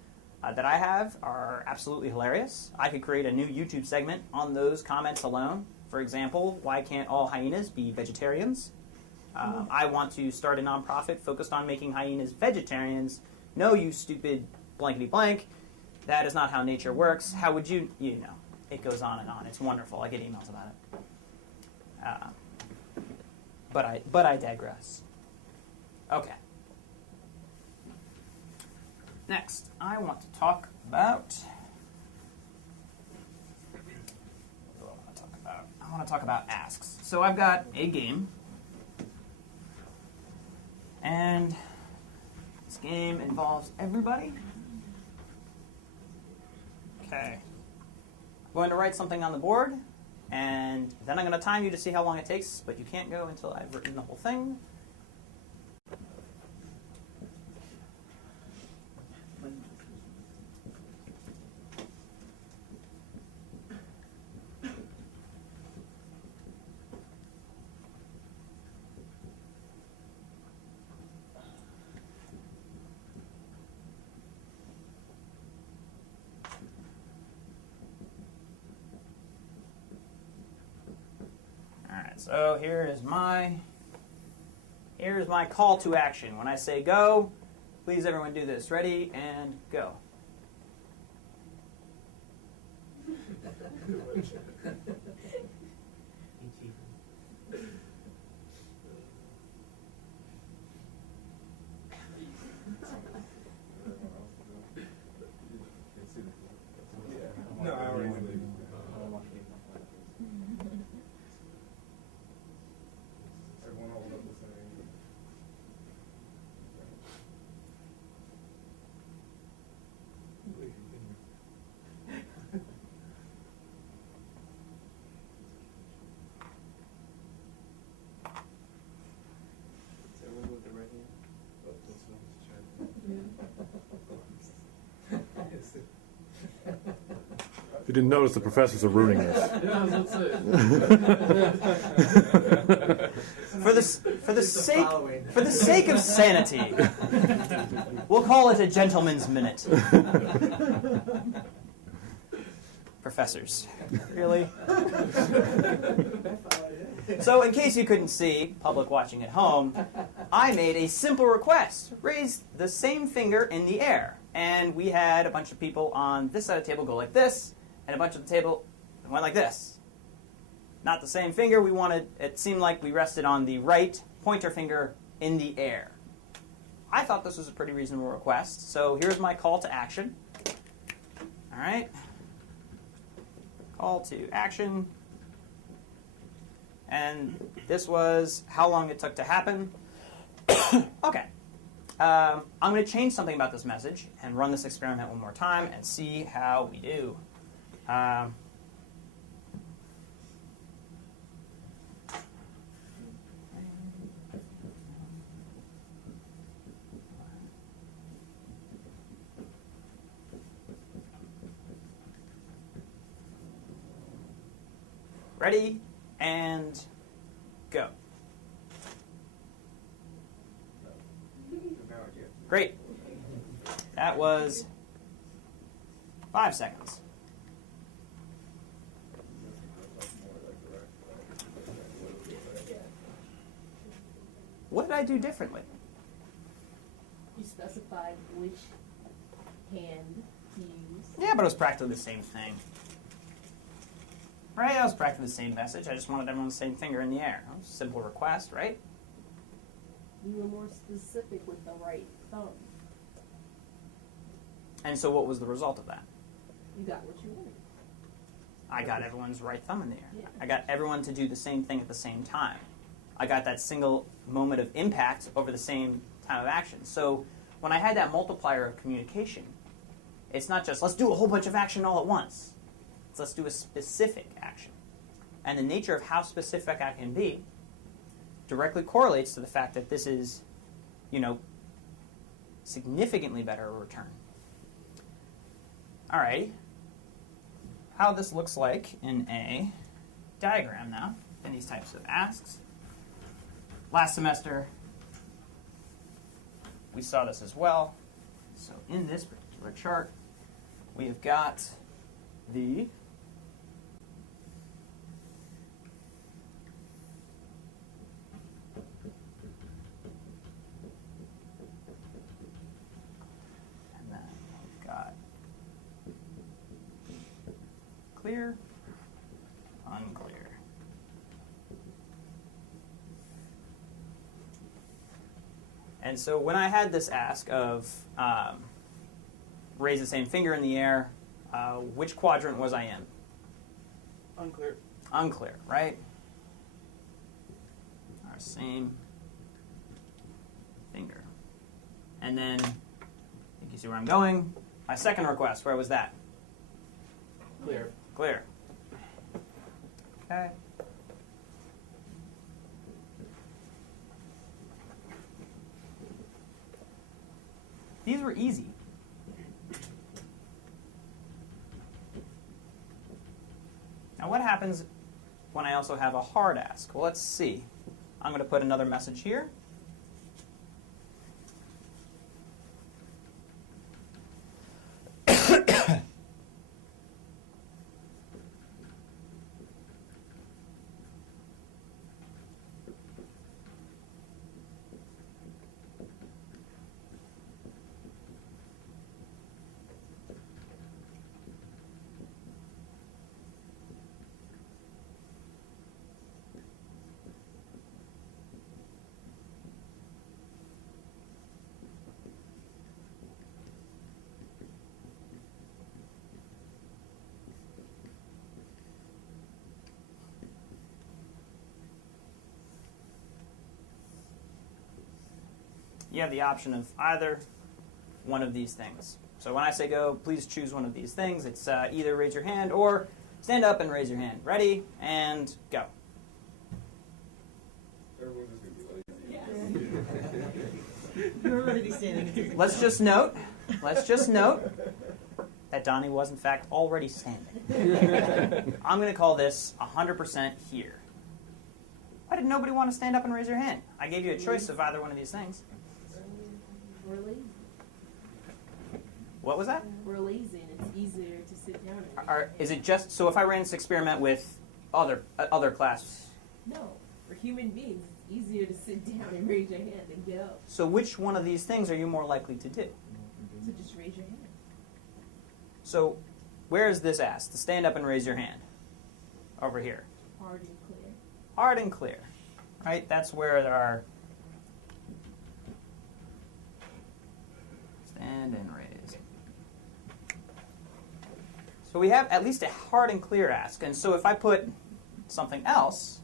that I have are absolutely hilarious. I could create a new YouTube segment on those comments alone. For example, why can't all hyenas be vegetarians? I want to start a nonprofit focused on making hyenas vegetarians. No, you stupid blankety blank. That is not how nature works. How would you, you know, it goes on and on. It's wonderful. I get emails about it. But I digress. Okay. Next, I want to talk about. What do I want to talk about? I want to talk about asks. So I've got a game, and this game involves everybody. Okay. I'm going to write something on the board, and then I'm going to time you to see how long it takes, but you can't go until I've written the whole thing. So here's my call to action. When I say go, please everyone do this. Ready and go. No, I already everyone hold up the same. Is everyone with their right hand? Oh, this one's trying. If you didn't notice, the professors are ruining this. Yeah, that's it. For the sake of sanity, we'll call it a gentleman's minute. Professors, really? So, in case you couldn't see, public watching at home, I made a simple request: raise the same finger in the air. And we had a bunch of people on this side of the table go like this, and a bunch of the table went like this. Not the same finger. We wanted, it seemed like we rested on the right pointer finger in the air. I thought this was a pretty reasonable request, so here's my call to action. All right. Call to action. And this was how long it took to happen. Okay. I'm going to change something about this message and run this experiment one more time and see how we do. Ready and go. Great. That was 5 seconds. What did I do differently? You specified which hand to use. Yeah, but it was practically the same thing. Right? That was practically the same message. I just wanted everyone the same finger in the air. It was a simple request, right? You were more specific with the right thumb. And so what was the result of that? You got what you wanted. I got everyone's right thumb in the air. Yeah. I got everyone to do the same thing at the same time. I got that single moment of impact over the same time of action. So when I had that multiplier of communication, it's not just let's do a whole bunch of action all at once. It's let's do a specific action. And the nature of how specific I can be directly correlates to the fact that this is, significantly better return. All right. How this looks like in a diagram now, in these types of asks. Last semester, we saw this as well. So in this particular chart, we have got the and then we've got clear, unclear. And so when I had this ask of raise the same finger in the air, which quadrant was I in? Unclear. Unclear, right? Our same finger. And then, I think you see where I'm going. My second request, where was that? Clear. Clear. Okay. These were easy. Now what happens when I also have a hard ask? Well, let's see. I'm going to put another message here. You have the option of either one of these things. So when I say go, please choose one of these things. It's either raise your hand or stand up and raise your hand. Ready, and go. Everyone's just gonna be lazy. You're already standing. Let's just note that Donnie was in fact already standing. I'm going to call this 100% here. Why did nobody want to stand up and raise your hand? I gave you a choice of either one of these things. We're lazy. What was that? We're lazy, and it's easier to sit down and Is it just so if I ran this experiment with other classes? No, for human beings, it's easier to sit down and raise your hand and get up. So which one of these things are you more likely to do? So just raise your hand. So where is this asked? To stand up and raise your hand. Over here. Hard and clear. Hard and clear. Right? That's where there are stand and raise. So we have at least a hard and clear ask. And so if I put something else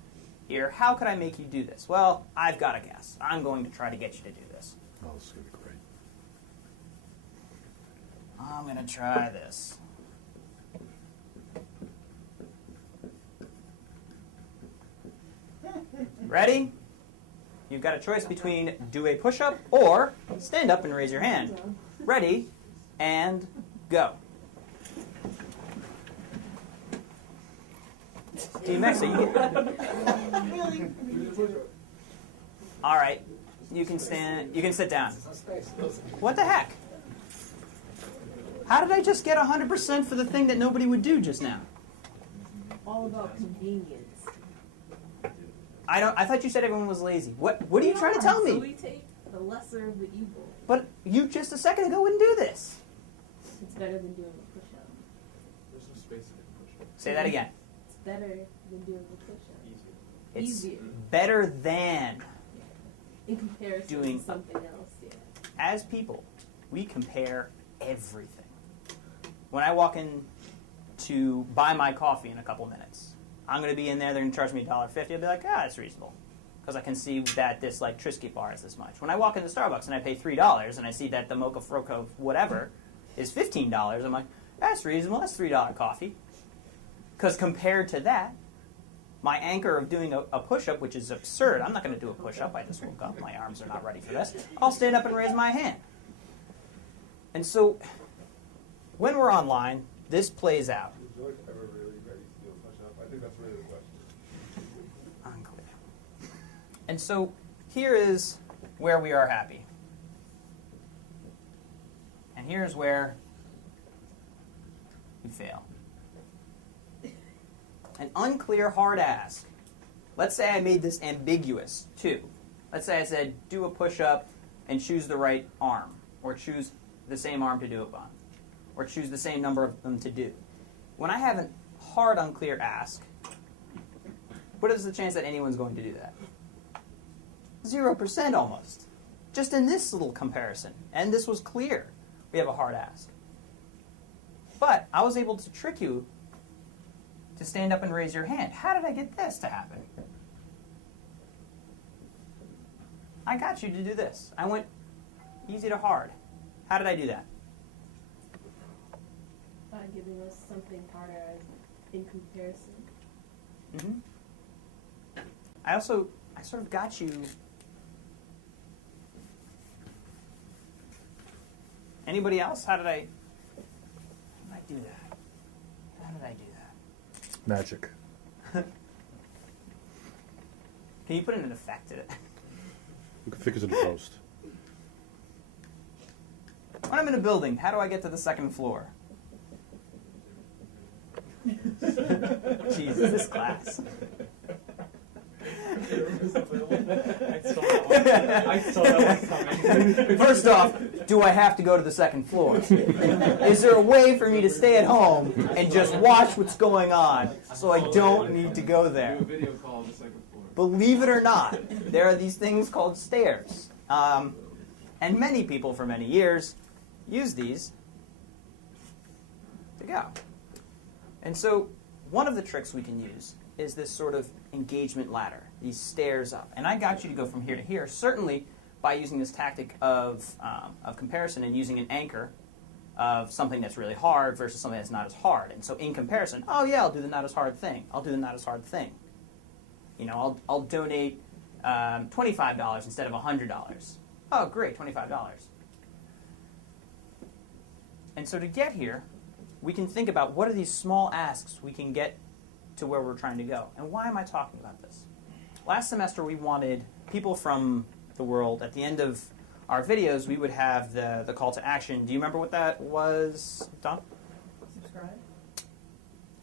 here, how could I make you do this? Well, I've got a guess. I'm going to try to get you to do this. Oh, this is going to be great. I'm going to try this. Ready? You've got a choice between do a push-up or stand up and raise your hand. Ready, and go. DMX, are you... All right. You can stand. You can sit down. What the heck? How did I just get 100% for the thing that nobody would do just now? All about convenience. I thought you said everyone was lazy. What are you trying to tell So me? we take the lesser of the evil. But you just a second ago wouldn't do this. It's better than doing a push-up. There's no space in the push-up. Say that again. It's better than doing a push-up. Easier. It's Easier. better than. In comparison Doing- to something else, yeah. As people, we compare everything. When I walk in to buy my coffee in a couple minutes, I'm going to be in there, they're going to charge me $1.50. I'll be like, that's reasonable. Because I can see that this like Triscuit bar is this much. When I walk into Starbucks and I pay $3 and I see that the Mocha Froco whatever is $15, I'm like, that's reasonable, that's $3 coffee. Because compared to that, my anchor of doing a push-up, which is absurd, I'm not going to do a push-up, I just woke up, my arms are not ready for this, I'll stand up and raise my hand. And so, when we're online, this plays out. Is George ever really ready to do a push-up? I think that's really the question. Unclear. And so, here is where we are happy. And here's where we fail. An unclear hard ask. Let's say I made this ambiguous, too. Let's say I said, do a push-up and choose the right arm, or choose the same arm to do it on, or choose the same number of them to do. When I have a hard, unclear ask, what is the chance that anyone's going to do that? 0% almost. Just in this little comparison. And this was clear. We have a hard ask. But I was able to trick you to stand up and raise your hand. How did I get this to happen? I got you to do this. I went easy to hard. How did I do that? By giving us something harder in comparison. Mm-hmm. I sort of got you. Anybody else? How did I do that? How did I do that? Magic. Can you put in an effect in it? We can fix it in post. When I'm in a building, how do I get to the second floor? Jesus, this class. I saw that was coming. First off, do I have to go to the second floor? Is there a way for me to stay at home and just watch what's going on so I don't need to go there? Do a video call on the second floor. Believe it or not, there are these things called stairs. And many people for many years use these to go. And so one of the tricks we can use is this sort of engagement ladder, these stairs up. And I got you to go from here to here, certainly by using this tactic of comparison and using an anchor of something that's really hard versus something that's not as hard. And so in comparison, oh yeah, I'll do the not as hard thing. I'll do the not as hard thing. You know, I'll donate $25 instead of $100. Oh, great, $25. And so to get here, we can think about what are these small asks we can get to where we're trying to go. And why am I talking about this? Last semester, we wanted people from the world, at the end of our videos, we would have the call to action. Do you remember what that was, Don? Subscribe.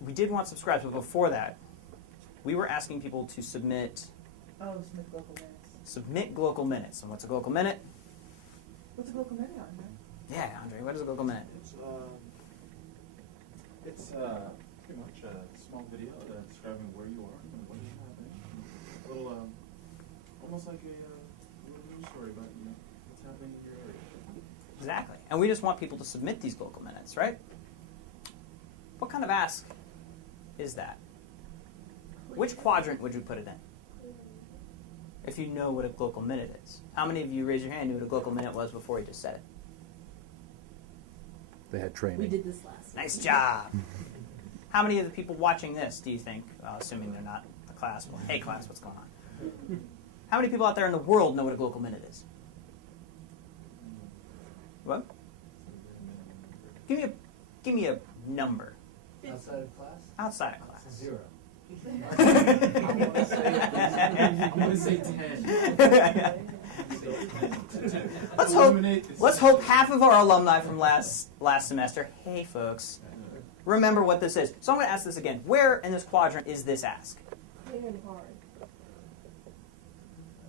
We did want subscribes, but before that, we were asking people to submit Oh, submit local minutes. Glocal minutes. And what's a Glocal minute? What's a local minute on there? Yeah, Andre, what is a Glocal minute? It's pretty much a small video describing where you are and what is happening. A little, almost like a little news story about what's happening in your area. Exactly. And we just want people to submit these Glocal minutes, right? What kind of ask is that? Which quadrant would you put it in? If you know what a Glocal minute is. How many of you, raise your hand, knew what a Glocal minute was before you just said it? They had training. We did this last Nice job. How many of the people watching this do you think, assuming they're not a class, well, hey class, what's going on? How many people out there in the world know what a Glocal minute is? What? Give me a number. Outside of class? Outside of class. 0. I'm going to say 10. Let's hope half of our alumni from last semester. Hey, folks, remember what this is. So I'm going to ask this again. Where in this quadrant is this ask? Clear and hard.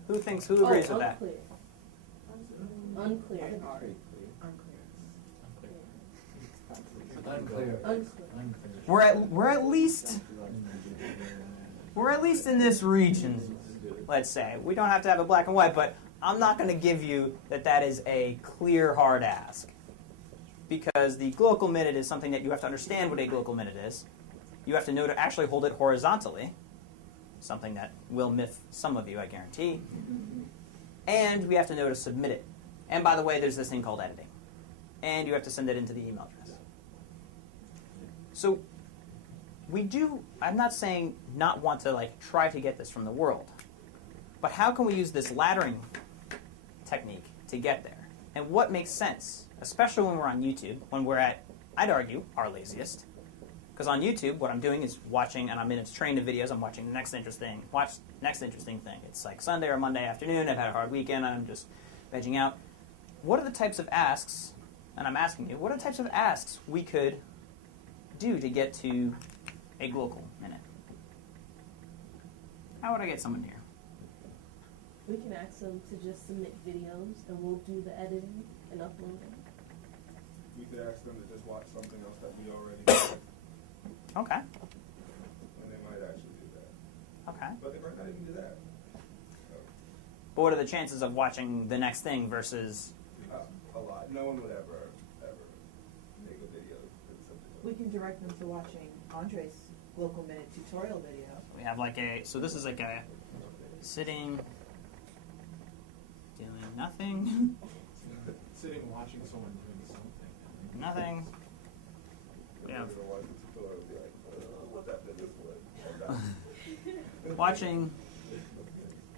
Who agrees with that? Unclear. Unclear and hard. Unclear. We're at least in this region. Let's say we don't have to have it black and white, but I'm not going to give you that is a clear, hard ask, because the glocal minute is something that you have to understand what a glocal minute is. You have to know to actually hold it horizontally, something that will miff some of you, I guarantee. And we have to know to submit it. And by the way, there's this thing called editing. And you have to send it into the email address. So we do, I'm not saying not want to try to get this from the world, but how can we use this laddering technique to get there? And what makes sense, especially when we're on YouTube, when we're at, I'd argue, our laziest. Because on YouTube, what I'm doing is watching, and I'm in its train of videos, I'm watching the next interesting thing. It's like Sunday or Monday afternoon, I've had a hard weekend, I'm just vegging out. What are the types of asks, and I'm asking you, what are the types of asks we could do to get to a glocal minute? How would I get someone here? We can ask them to just submit videos, and we'll do the editing and upload them. We could ask them to just watch something else that we already do. Okay. And they might actually do that. Okay. But they might not even do that. But what are the chances of watching the next thing versus... A lot. No one would ever make a video. We can direct them to watching Andre's local minute tutorial video. We have so this is like a sitting, doing nothing, Sitting watching someone doing something. nothing. Yeah. Watch the tutorial and be like, what that did this way. Watching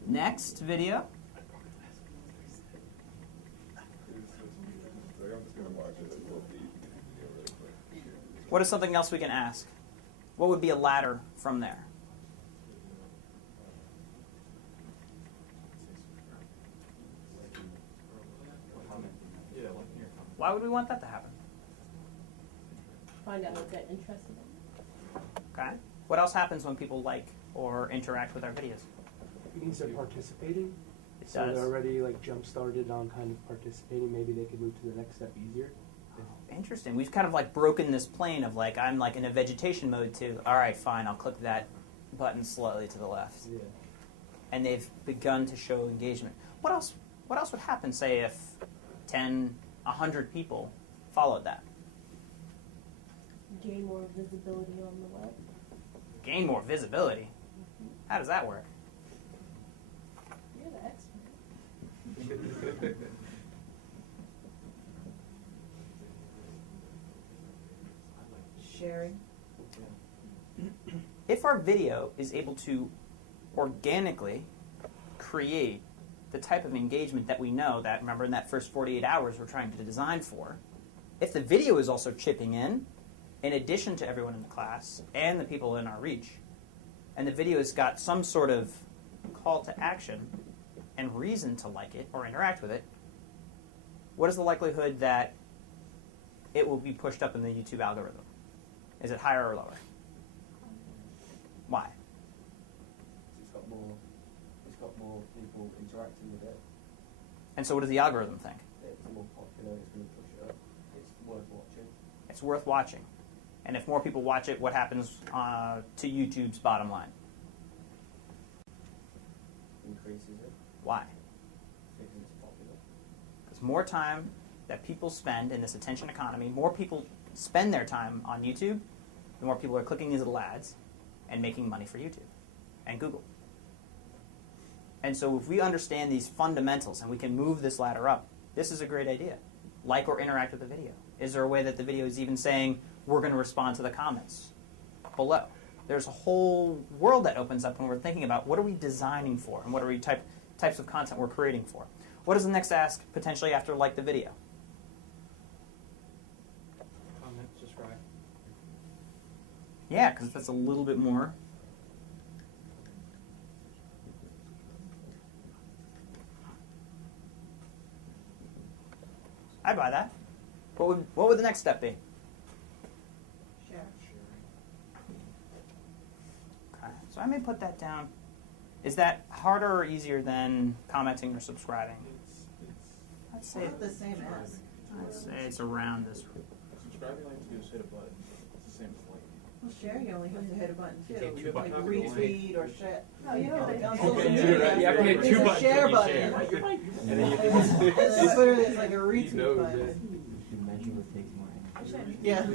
next video. I'm just going to watch it. It will be video really quick. What is something else we can ask? What would be a ladder from there? Why would we want that to happen? Find out what they're interested in. Okay. What else happens when people like or interact with our videos? It means they're participating. It So does. they're already jump started on kind of participating. Maybe they could move to the next step easier. Interesting. We've kind of broken this plane of I'm in a vegetation mode to, all right, fine, I'll click that button slightly to the left. Yeah. And they've begun to show engagement. What else would happen, say, if 10, 100 people followed that? Gain more visibility on the web. Gain more visibility? How does that work? You're the expert. Sharing. If our video is able to organically create the type of engagement that we know that, remember, in that first 48 hours we're trying to design for, if the video is also chipping in addition to everyone in the class and the people in our reach, and the video has got some sort of call to action and reason to like it or interact with it, what is the likelihood that it will be pushed up in the YouTube algorithm? Is it higher or lower? Why? It's got more people interacting with it. And so what does the algorithm think? It's more popular, it's going to push it up. It's worth watching. It's worth watching. And if more people watch it, what happens to YouTube's bottom line? Increases it. Why? Because it's popular. Because more time that people spend in this attention economy, more people spend their time on YouTube, the more people are clicking these little ads and making money for YouTube and Google. And so if we understand these fundamentals and we can move this ladder up, this is a great idea. Like or interact with the video. Is there a way that the video is even saying, we're going to respond to the comments below? There's a whole world that opens up when we're thinking about what are we designing for and what are we types of content we're creating for. What is the next ask potentially after like the video? Comment, subscribe. Yeah, because that's a little bit more. I'd buy that. What would the next step be? Share. Okay, so I may put that down. Is that harder or easier than commenting or subscribing? I'd It's say not the same as. I'd say it's around this. Subscribing, all you have to do is hit a button. It's the same as like. Well, share, you only have to hit a button too. Take two You like buttons. retweet or share. No, you know, like on Okay, social yeah, media, right. You have to hit there's two a buttons share when you button. share. And then you And then Twitter is like a retweet knows button. You mentioned what takes more energy. Yeah.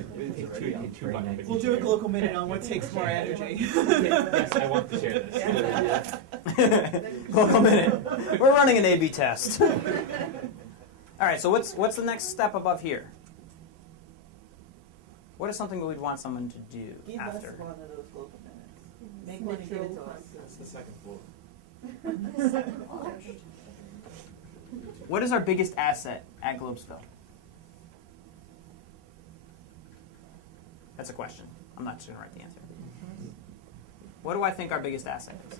Take two buttons. We'll do a local minute on what takes more energy. Yes, I want to share this. Local minute. We're running an A/B test. All right. So what's the next step above here? What is something that we'd want someone to do Give us after? one of those local minutes. Make Metro one and give it to us. content. That's the second floor. What is our biggest asset at Globesville? That's a question. I'm not just going to write the answer. What do I think our biggest asset is?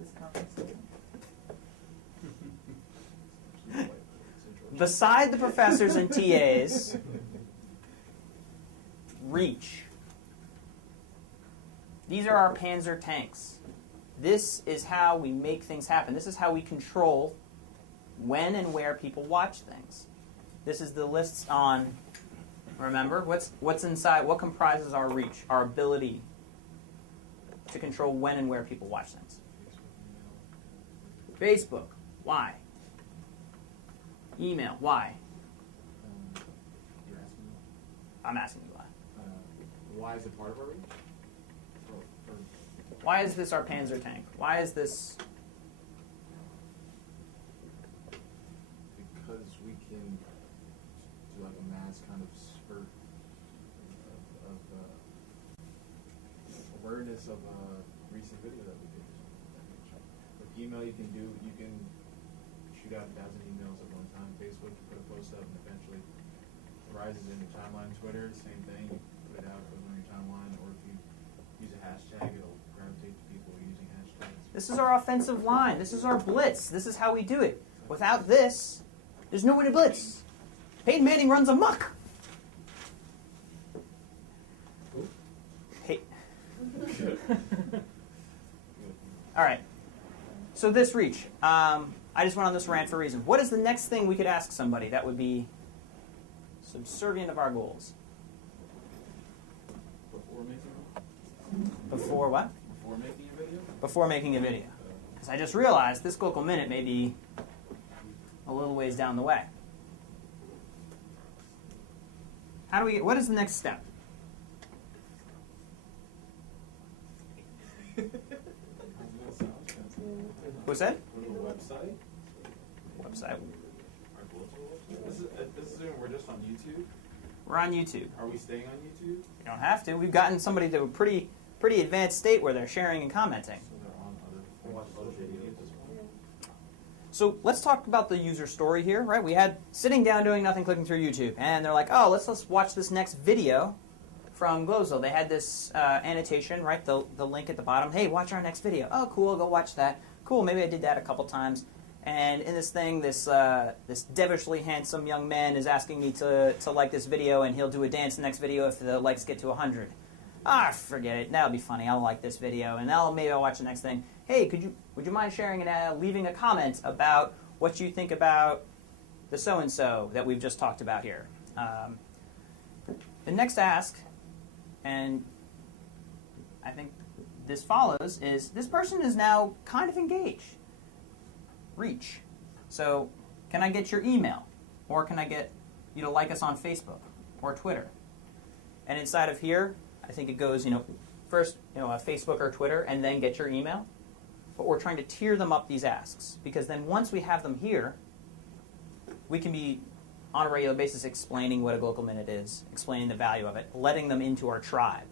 This conference. Beside the professors and TAs, reach. These are our Panzer tanks. This is how we make things happen. This is how we control when and where people watch things. This is the lists on, remember, what's inside, what comprises our reach, our ability to control when and where people watch things. Facebook, why? Email, why? You're asking me? I'm asking you why. Why is it part of our reach? Or Why is this our Panzer tank? Why is this? because we can do like a mass kind of spurt of awareness of a recent video that we did. With email, you can shoot out 1,000 emails at one time. Facebook, you put a post up, and eventually it rises in your timeline. Twitter, same thing. You put it out, goes on your timeline, or if you use a hashtag, it'll gravitate to people using hashtags. This is our offensive line. This is our blitz. This is how we do it. Without this, there's no way to blitz. Peyton Manning runs amok. Hey. All right. So this reach. I just went on this rant for a reason. What is the next thing we could ask somebody that would be subservient of our goals? Before making Before what? a video? Before making a video. Because I just realized this local minute may be a little ways down the way. How do we? What is the next step? What's that? Go to the website. Website. This is we're just on YouTube. We're on YouTube. Are we staying on YouTube? You don't have to. We've gotten somebody to a pretty advanced state where they're sharing and commenting. So they're on other videos as well. So let's talk about the user story here, right? We had sitting down doing nothing, clicking through YouTube, and they're like, oh, let's watch this next video from Globesville. They had this annotation, right? The link at the bottom. Hey, watch our next video. Oh, cool. Go watch that. Cool. Maybe I did that a couple times. And in this thing, this devilishly handsome young man is asking me to like this video, and he'll do a dance in the next video if the likes get to 100. Ah, forget it. That'll be funny. I'll like this video, and maybe I'll watch the next thing. Hey, would you mind sharing and leaving a comment about what you think about the so-and-so that we've just talked about here? The next ask, and I think this follows, is this person is now kind of engaged. Reach. So, can I get your email? Or can I get you to like us on Facebook or Twitter? And inside of here, I think it goes, first, a Facebook or Twitter, and then get your email. But we're trying to tier them up, these asks, because then once we have them here, we can be on a regular basis explaining what a local minute is, explaining the value of it, letting them into our tribe.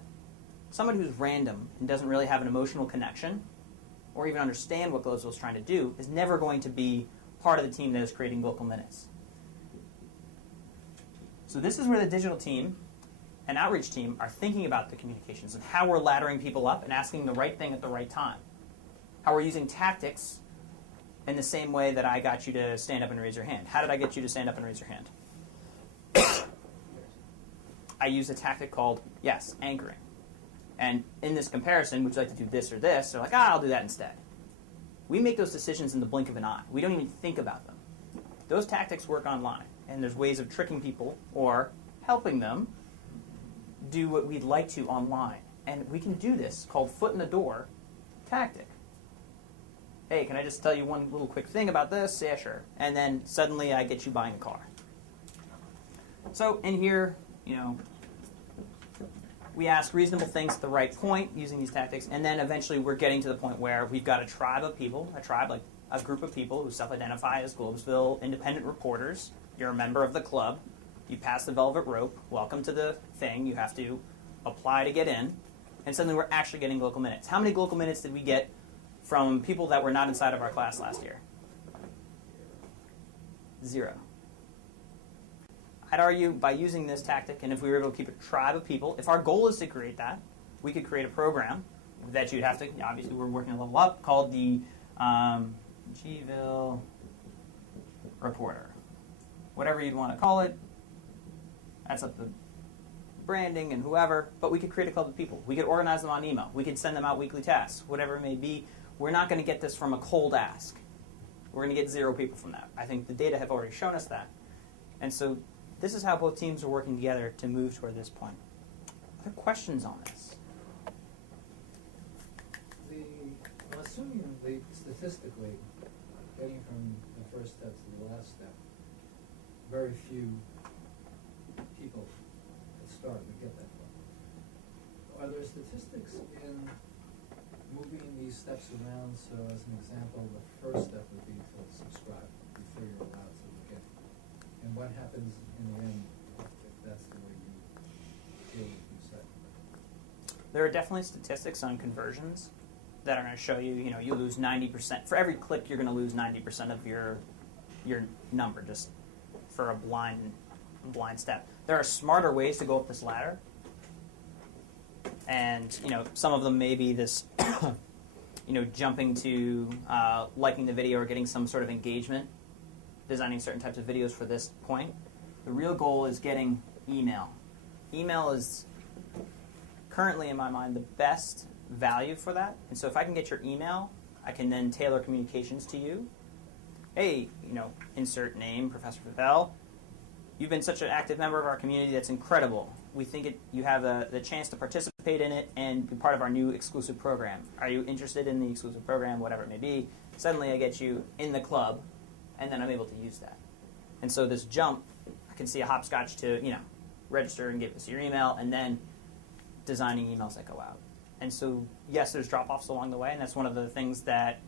Someone who's random and doesn't really have an emotional connection or even understand what Globesville is trying to do is never going to be part of the team that is creating local minutes. So this is where the digital team and outreach team are thinking about the communications and how we're laddering people up and asking the right thing at the right time. How we're using tactics in the same way that I got you to stand up and raise your hand. How did I get you to stand up and raise your hand? I use a tactic called, yes, anchoring. And in this comparison, would you like to do this or this? They're like, I'll do that instead. We make those decisions in the blink of an eye. We don't even think about them. Those tactics work online, and there's ways of tricking people or helping them do what we'd like to online. And we can do this called foot in the door tactic. Hey, can I just tell you one little quick thing about this? Yeah, sure. And then suddenly I get you buying a car. So in here, we ask reasonable things at the right point using these tactics, and then eventually we're getting to the point where we've got a tribe of people, like a group of people who self-identify as Globesville independent reporters. You're a member of the club. You pass the velvet rope. Welcome to the thing. You have to apply to get in. And suddenly we're actually getting local minutes. How many local minutes did we get from people that were not inside of our class last year? 0. I'd argue by using this tactic, and if we were able to keep a tribe of people, if our goal is to create that, we could create a program that you'd have to, obviously we're working a level up, called the Gville Reporter. Whatever you'd want to call it, that's up to branding and whoever, but we could create a club of people. We could organize them on email. We could send them out weekly tasks, whatever it may be. We're not going to get this from a cold ask. We're going to get 0 people from that. I think the data have already shown us that. And so this is how both teams are working together to move toward this point. Other questions on this? I'm assuming statistically, getting from the first step to the last step, very few people at start would get that far. Are there statistics in moving these steps around? So as an example, the first step would be to subscribe before you're allowed to look in. And what happens in the end if that's the way you feel you said? There are definitely statistics on conversions that are going to show you, you lose 90%. For every click, you're going to lose 90% of your number just for a blind step. There are smarter ways to go up this ladder. And, some of them may be this, jumping to liking the video or getting some sort of engagement, designing certain types of videos for this point. The real goal is getting email. Email is currently, in my mind, the best value for that. And so if I can get your email, I can then tailor communications to you. Hey, insert name, Professor Favell. You've been such an active member of our community. That's incredible. We think you have the chance to participate in it and be part of our new exclusive program. Are you interested in the exclusive program, whatever it may be? Suddenly I get you in the club, and then I'm able to use that. And so this jump, I can see a hopscotch to, register and give us your email, and then designing emails that go out. And so, yes, there's drop-offs along the way, and that's one of the things that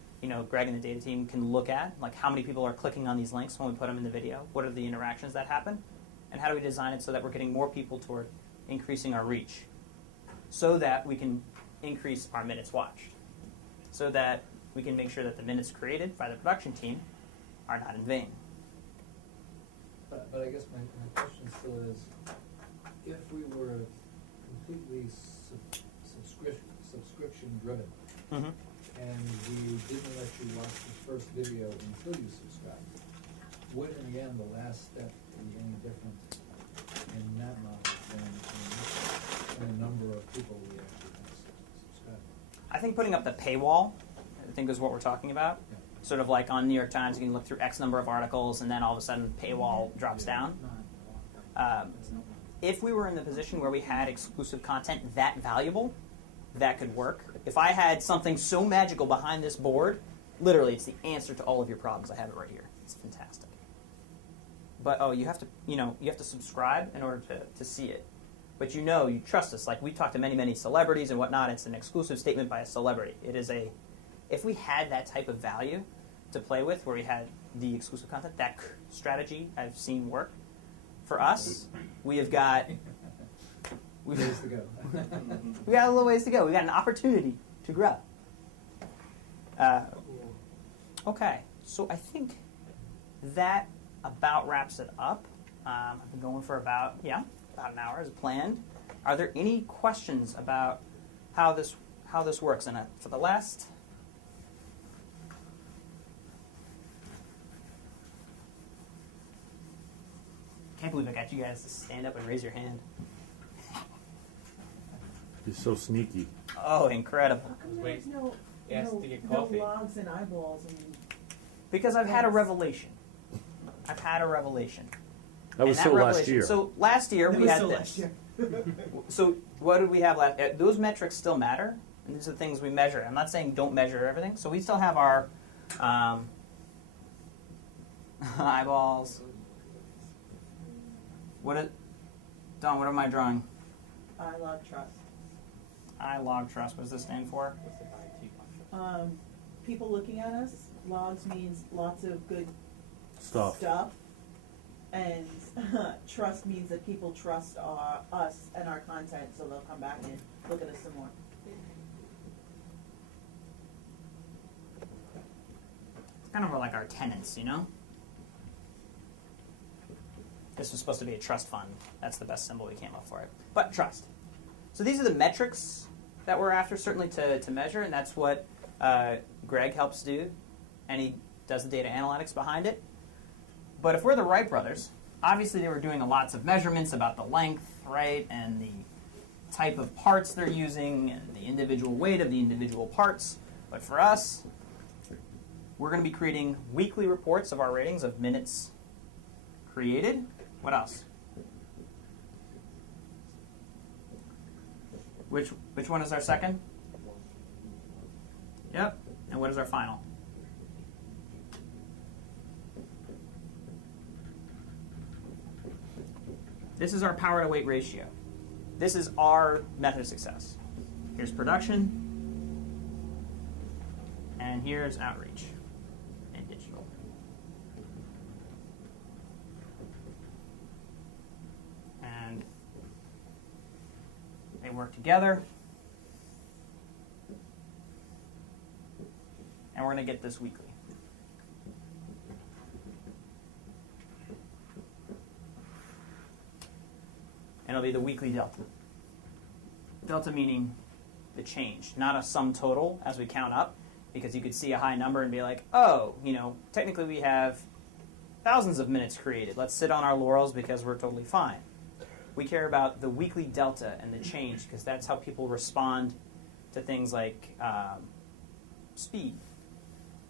Greg and the data team can look at, like how many people are clicking on these links when we put them in the video, what are the interactions that happen, and how do we design it so that we're getting more people toward increasing our reach, so that we can increase our minutes watched, so that we can make sure that the minutes created by the production team are not in vain. But I guess my question still is, if we were completely subscription driven, Mm-hmm. and we didn't let you watch the first video until you subscribed, would in the end the last step be any different in that model than the number of people we actually subscribe? I think putting up the paywall, I think is what we're talking about. Yeah. Sort of like on New York Times, you can look through X number of articles, and then all of a sudden paywall drops down. If we were in the position where we had exclusive content that valuable, that could work. If I had something so magical behind this board, literally it's the answer to all of your problems. I have it right here. It's fantastic. But you have to subscribe in order to see it. But you trust us. Like we talked to many celebrities and whatnot. It's an exclusive statement by a celebrity. If we had that type of value to play with, where we had the exclusive content, that strategy I've seen work. For us, we have got ways to go. we got a little ways to go. We got an opportunity to grow. Okay, so I think that about wraps it up. I've been going for about an hour as planned. Are there any questions about how this works? And for the last can't believe I got you guys to stand up and raise your hand. He's so sneaky. Oh, incredible. How come Wait, there's no, asked no, to get no coffee. logs and eyeballs and Because I've had a Yes. revelation. I've had a revelation. That was And so last revelation- year. So last year That we was had so this. last year. So what did we have last? Those metrics still matter, and these are the things we measure. I'm not saying don't measure everything. So we still have our eyeballs. Don? What am I drawing? I log trust. I log trust. What does this stand for? What's the IT function? People looking at us, logs means lots of good Stuff. and trust means that people trust us and our content, so they'll come back and look at us some more. It's kind of like our tenants, you know? This was supposed to be a trust fund. That's the best symbol we came up for it. But trust. So these are the metrics that we're after, certainly to measure, and that's what Greg helps do, and he does the data analytics behind it. But if we're the Wright brothers, obviously they were doing lots of measurements about the length, right, and the type of parts they're using, and the individual weight of the individual parts. But for us, we're going to be creating weekly reports of our ratings of minutes created. What else? Which one is our second? Yep. And what is our final? This is our power to weight ratio. This is our method of success. Here's production, and here's outreach and digital. And they work together. And we're going to get this weekly. And it'll be the weekly delta. Delta meaning the change, not a sum total as we count up, because you could see a high number and be like, oh, technically we have thousands of minutes created. Let's sit on our laurels because we're totally fine. We care about the weekly delta and the change, because that's how people respond to things like speed.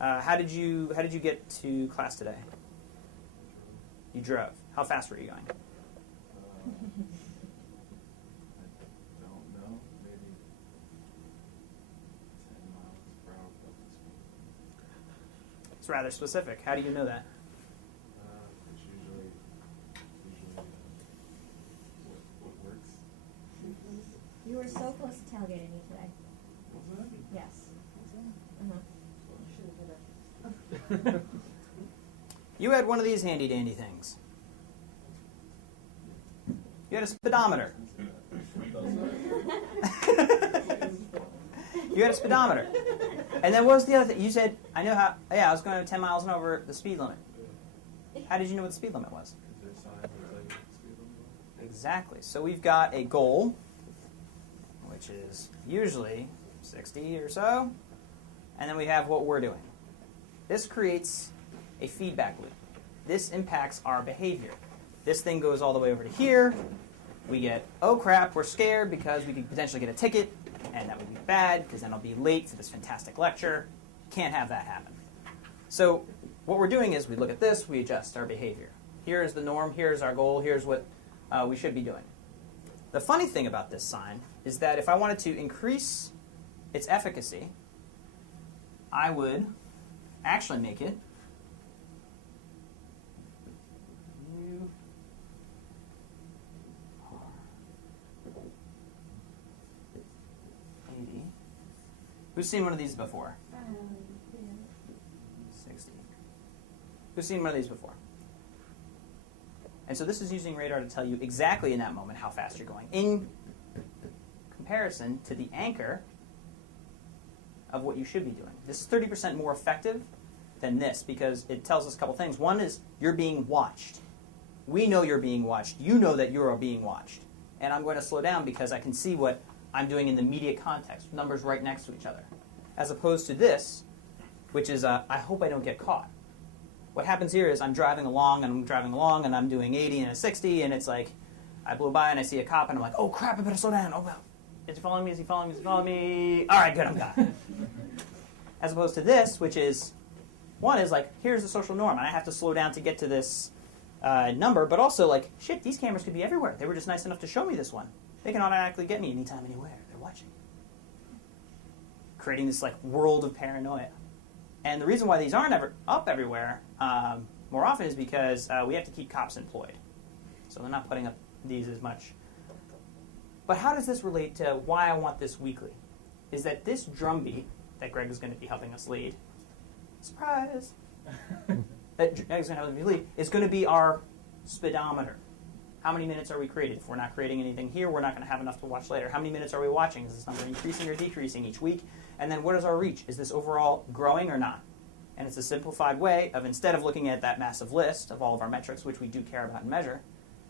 How did you get to class today? You drove. How fast were you going? I don't know. Maybe 10 miles per hour above the speed. It's rather specific. How do you know that? It's usually what works. You were so close to tailgating me today. Was that? Yes. You had one of these handy dandy things. You had a speedometer. You had a speedometer. And then what was the other thing? You said, I was going 10 miles an hour over the speed limit. How did you know what the speed limit was? Is there signs that tell you what the speed limit is? Exactly. So we've got a goal, which is usually 60 or so, and then we have what we're doing. This creates a feedback loop. This impacts our behavior. This thing goes all the way over to here. We get, oh crap, we're scared because we could potentially get a ticket, and that would be bad because then I'll be late for this fantastic lecture. Can't have that happen. So what we're doing is we look at this, we adjust our behavior. Here's the norm, here's our goal, here's what we should be doing. The funny thing about this sign is that if I wanted to increase its efficacy, I would actually make it U-R-80. Who's seen one of these before? 60. Who's seen one of these before? And so this is using radar to tell you exactly in that moment how fast you're going, in comparison to the anchor of what you should be doing. This is 30% more effective than this because it tells us a couple things. One is you're being watched. We know you're being watched. You know that you're being watched. And I'm going to slow down because I can see what I'm doing in the immediate context, numbers right next to each other. As opposed to this, which is I hope I don't get caught. What happens here is I'm driving along and I'm doing 80 and a 60 and it's like I blow by and I see a cop and I'm like, oh crap, I better slow down. Oh well, is he following me? Is he following me? Is he following me? All right, good, I'm gone. As opposed to this, which is, one is like, here's the social norm and I have to slow down to get to this number, but also like, shit, these cameras could be everywhere. They were just nice enough to show me this one. They can automatically get me anytime, anywhere. They're watching. Creating this like world of paranoia. And the reason why these aren't ever up everywhere more often is because we have to keep cops employed. So they're not putting up these as much. But how does this relate to why I want this weekly? Is that this drumbeat that Greg is going to be helping us lead, surprise, that Greg is going to help us lead, is going to be our speedometer. How many minutes are we creating? If we're not creating anything here, we're not going to have enough to watch later. How many minutes are we watching? Is this number increasing or decreasing each week? And then what is our reach? Is this overall growing or not? And it's a simplified way of, instead of looking at that massive list of all of our metrics, which we do care about and measure,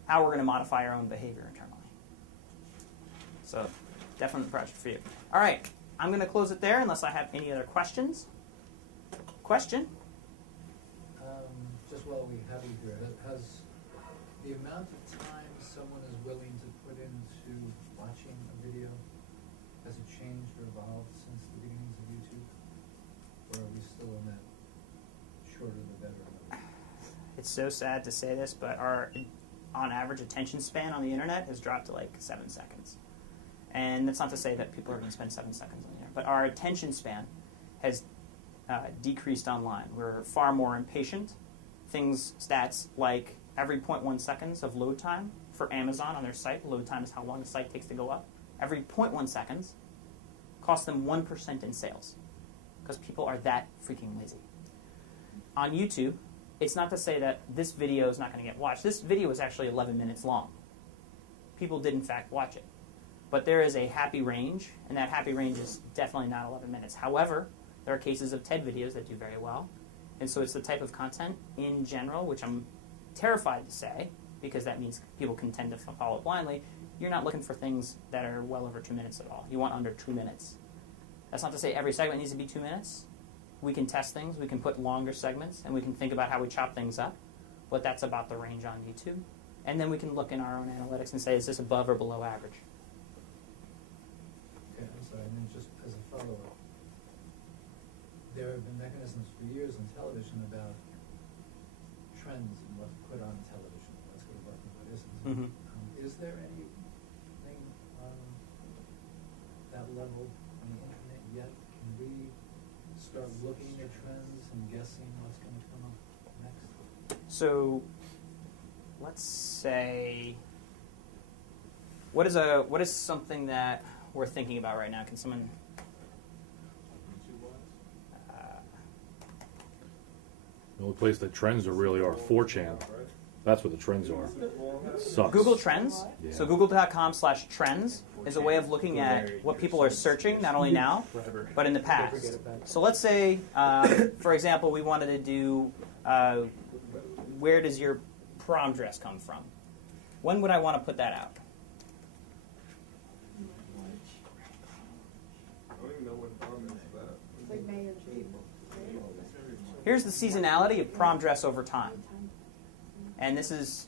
how we're going to modify our own behavior internally. So definitely a project for you. All right, I'm going to close it there unless I have any other questions. Question? Just while we have you here, has the amount of time someone is willing to put into watching a video, has it changed or evolved since the beginnings of YouTube? Or are we still in that shorter the better mode? It's so sad to say this, but our, on average, attention span on the internet has dropped to like 7 seconds. And that's not to say that people are going to spend 7 seconds on the internet, but our attention span has decreased online. We're far more impatient. Stats like every 0.1 seconds of load time for Amazon on their site, load time is how long the site takes to go up, every 0.1 seconds costs them 1% in sales because people are that freaking lazy. On YouTube, it's not to say that this video is not going to get watched. This video is actually 11 minutes long. People did in fact watch it. But there is a happy range, and that happy range is definitely not 11 minutes. However, there are cases of TED videos that do very well. And so it's the type of content in general, which I'm terrified to say, because that means people can tend to follow blindly. You're not looking for things that are well over 2 minutes at all. You want under 2 minutes. That's not to say every segment needs to be 2 minutes. We can test things. We can put longer segments, and we can think about how we chop things up. But that's about the range on YouTube. And then we can look in our own analytics and say, is this above or below average? Okay, I'm sorry, and then just as a follow-up, there have been mechanisms for years in television about trends and what's put on television, what's going to work and what isn't. Mm-hmm. Is there anything on that level on the internet yet? Can we start looking at trends and guessing what's going to come up next? So let's say, what is something that we're thinking about right now? Can someone? The only place that trends are really are 4chan. That's where the trends are. Sucks. Google Trends. Yeah. So google.com/trends is a way of looking at what people are searching, not only now, but in the past. So let's say, for example, we wanted to do, where does your prom dress come from? When would I want to put that out? I don't even know what prom is about. It's like May or June. Here's the seasonality of prom dress over time. And this is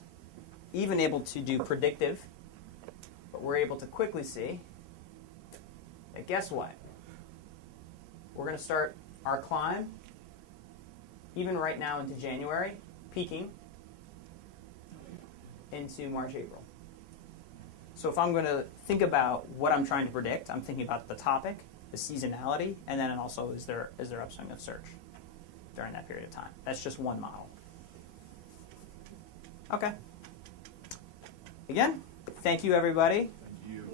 even able to do predictive, but we're able to quickly see that guess what? We're going to start our climb, even right now into January, peaking into March, April. So if I'm going to think about what I'm trying to predict, I'm thinking about the topic, the seasonality, and then also is there upswing of search during that period of time. That's just one model. Okay. Again, thank you everybody. Thank you.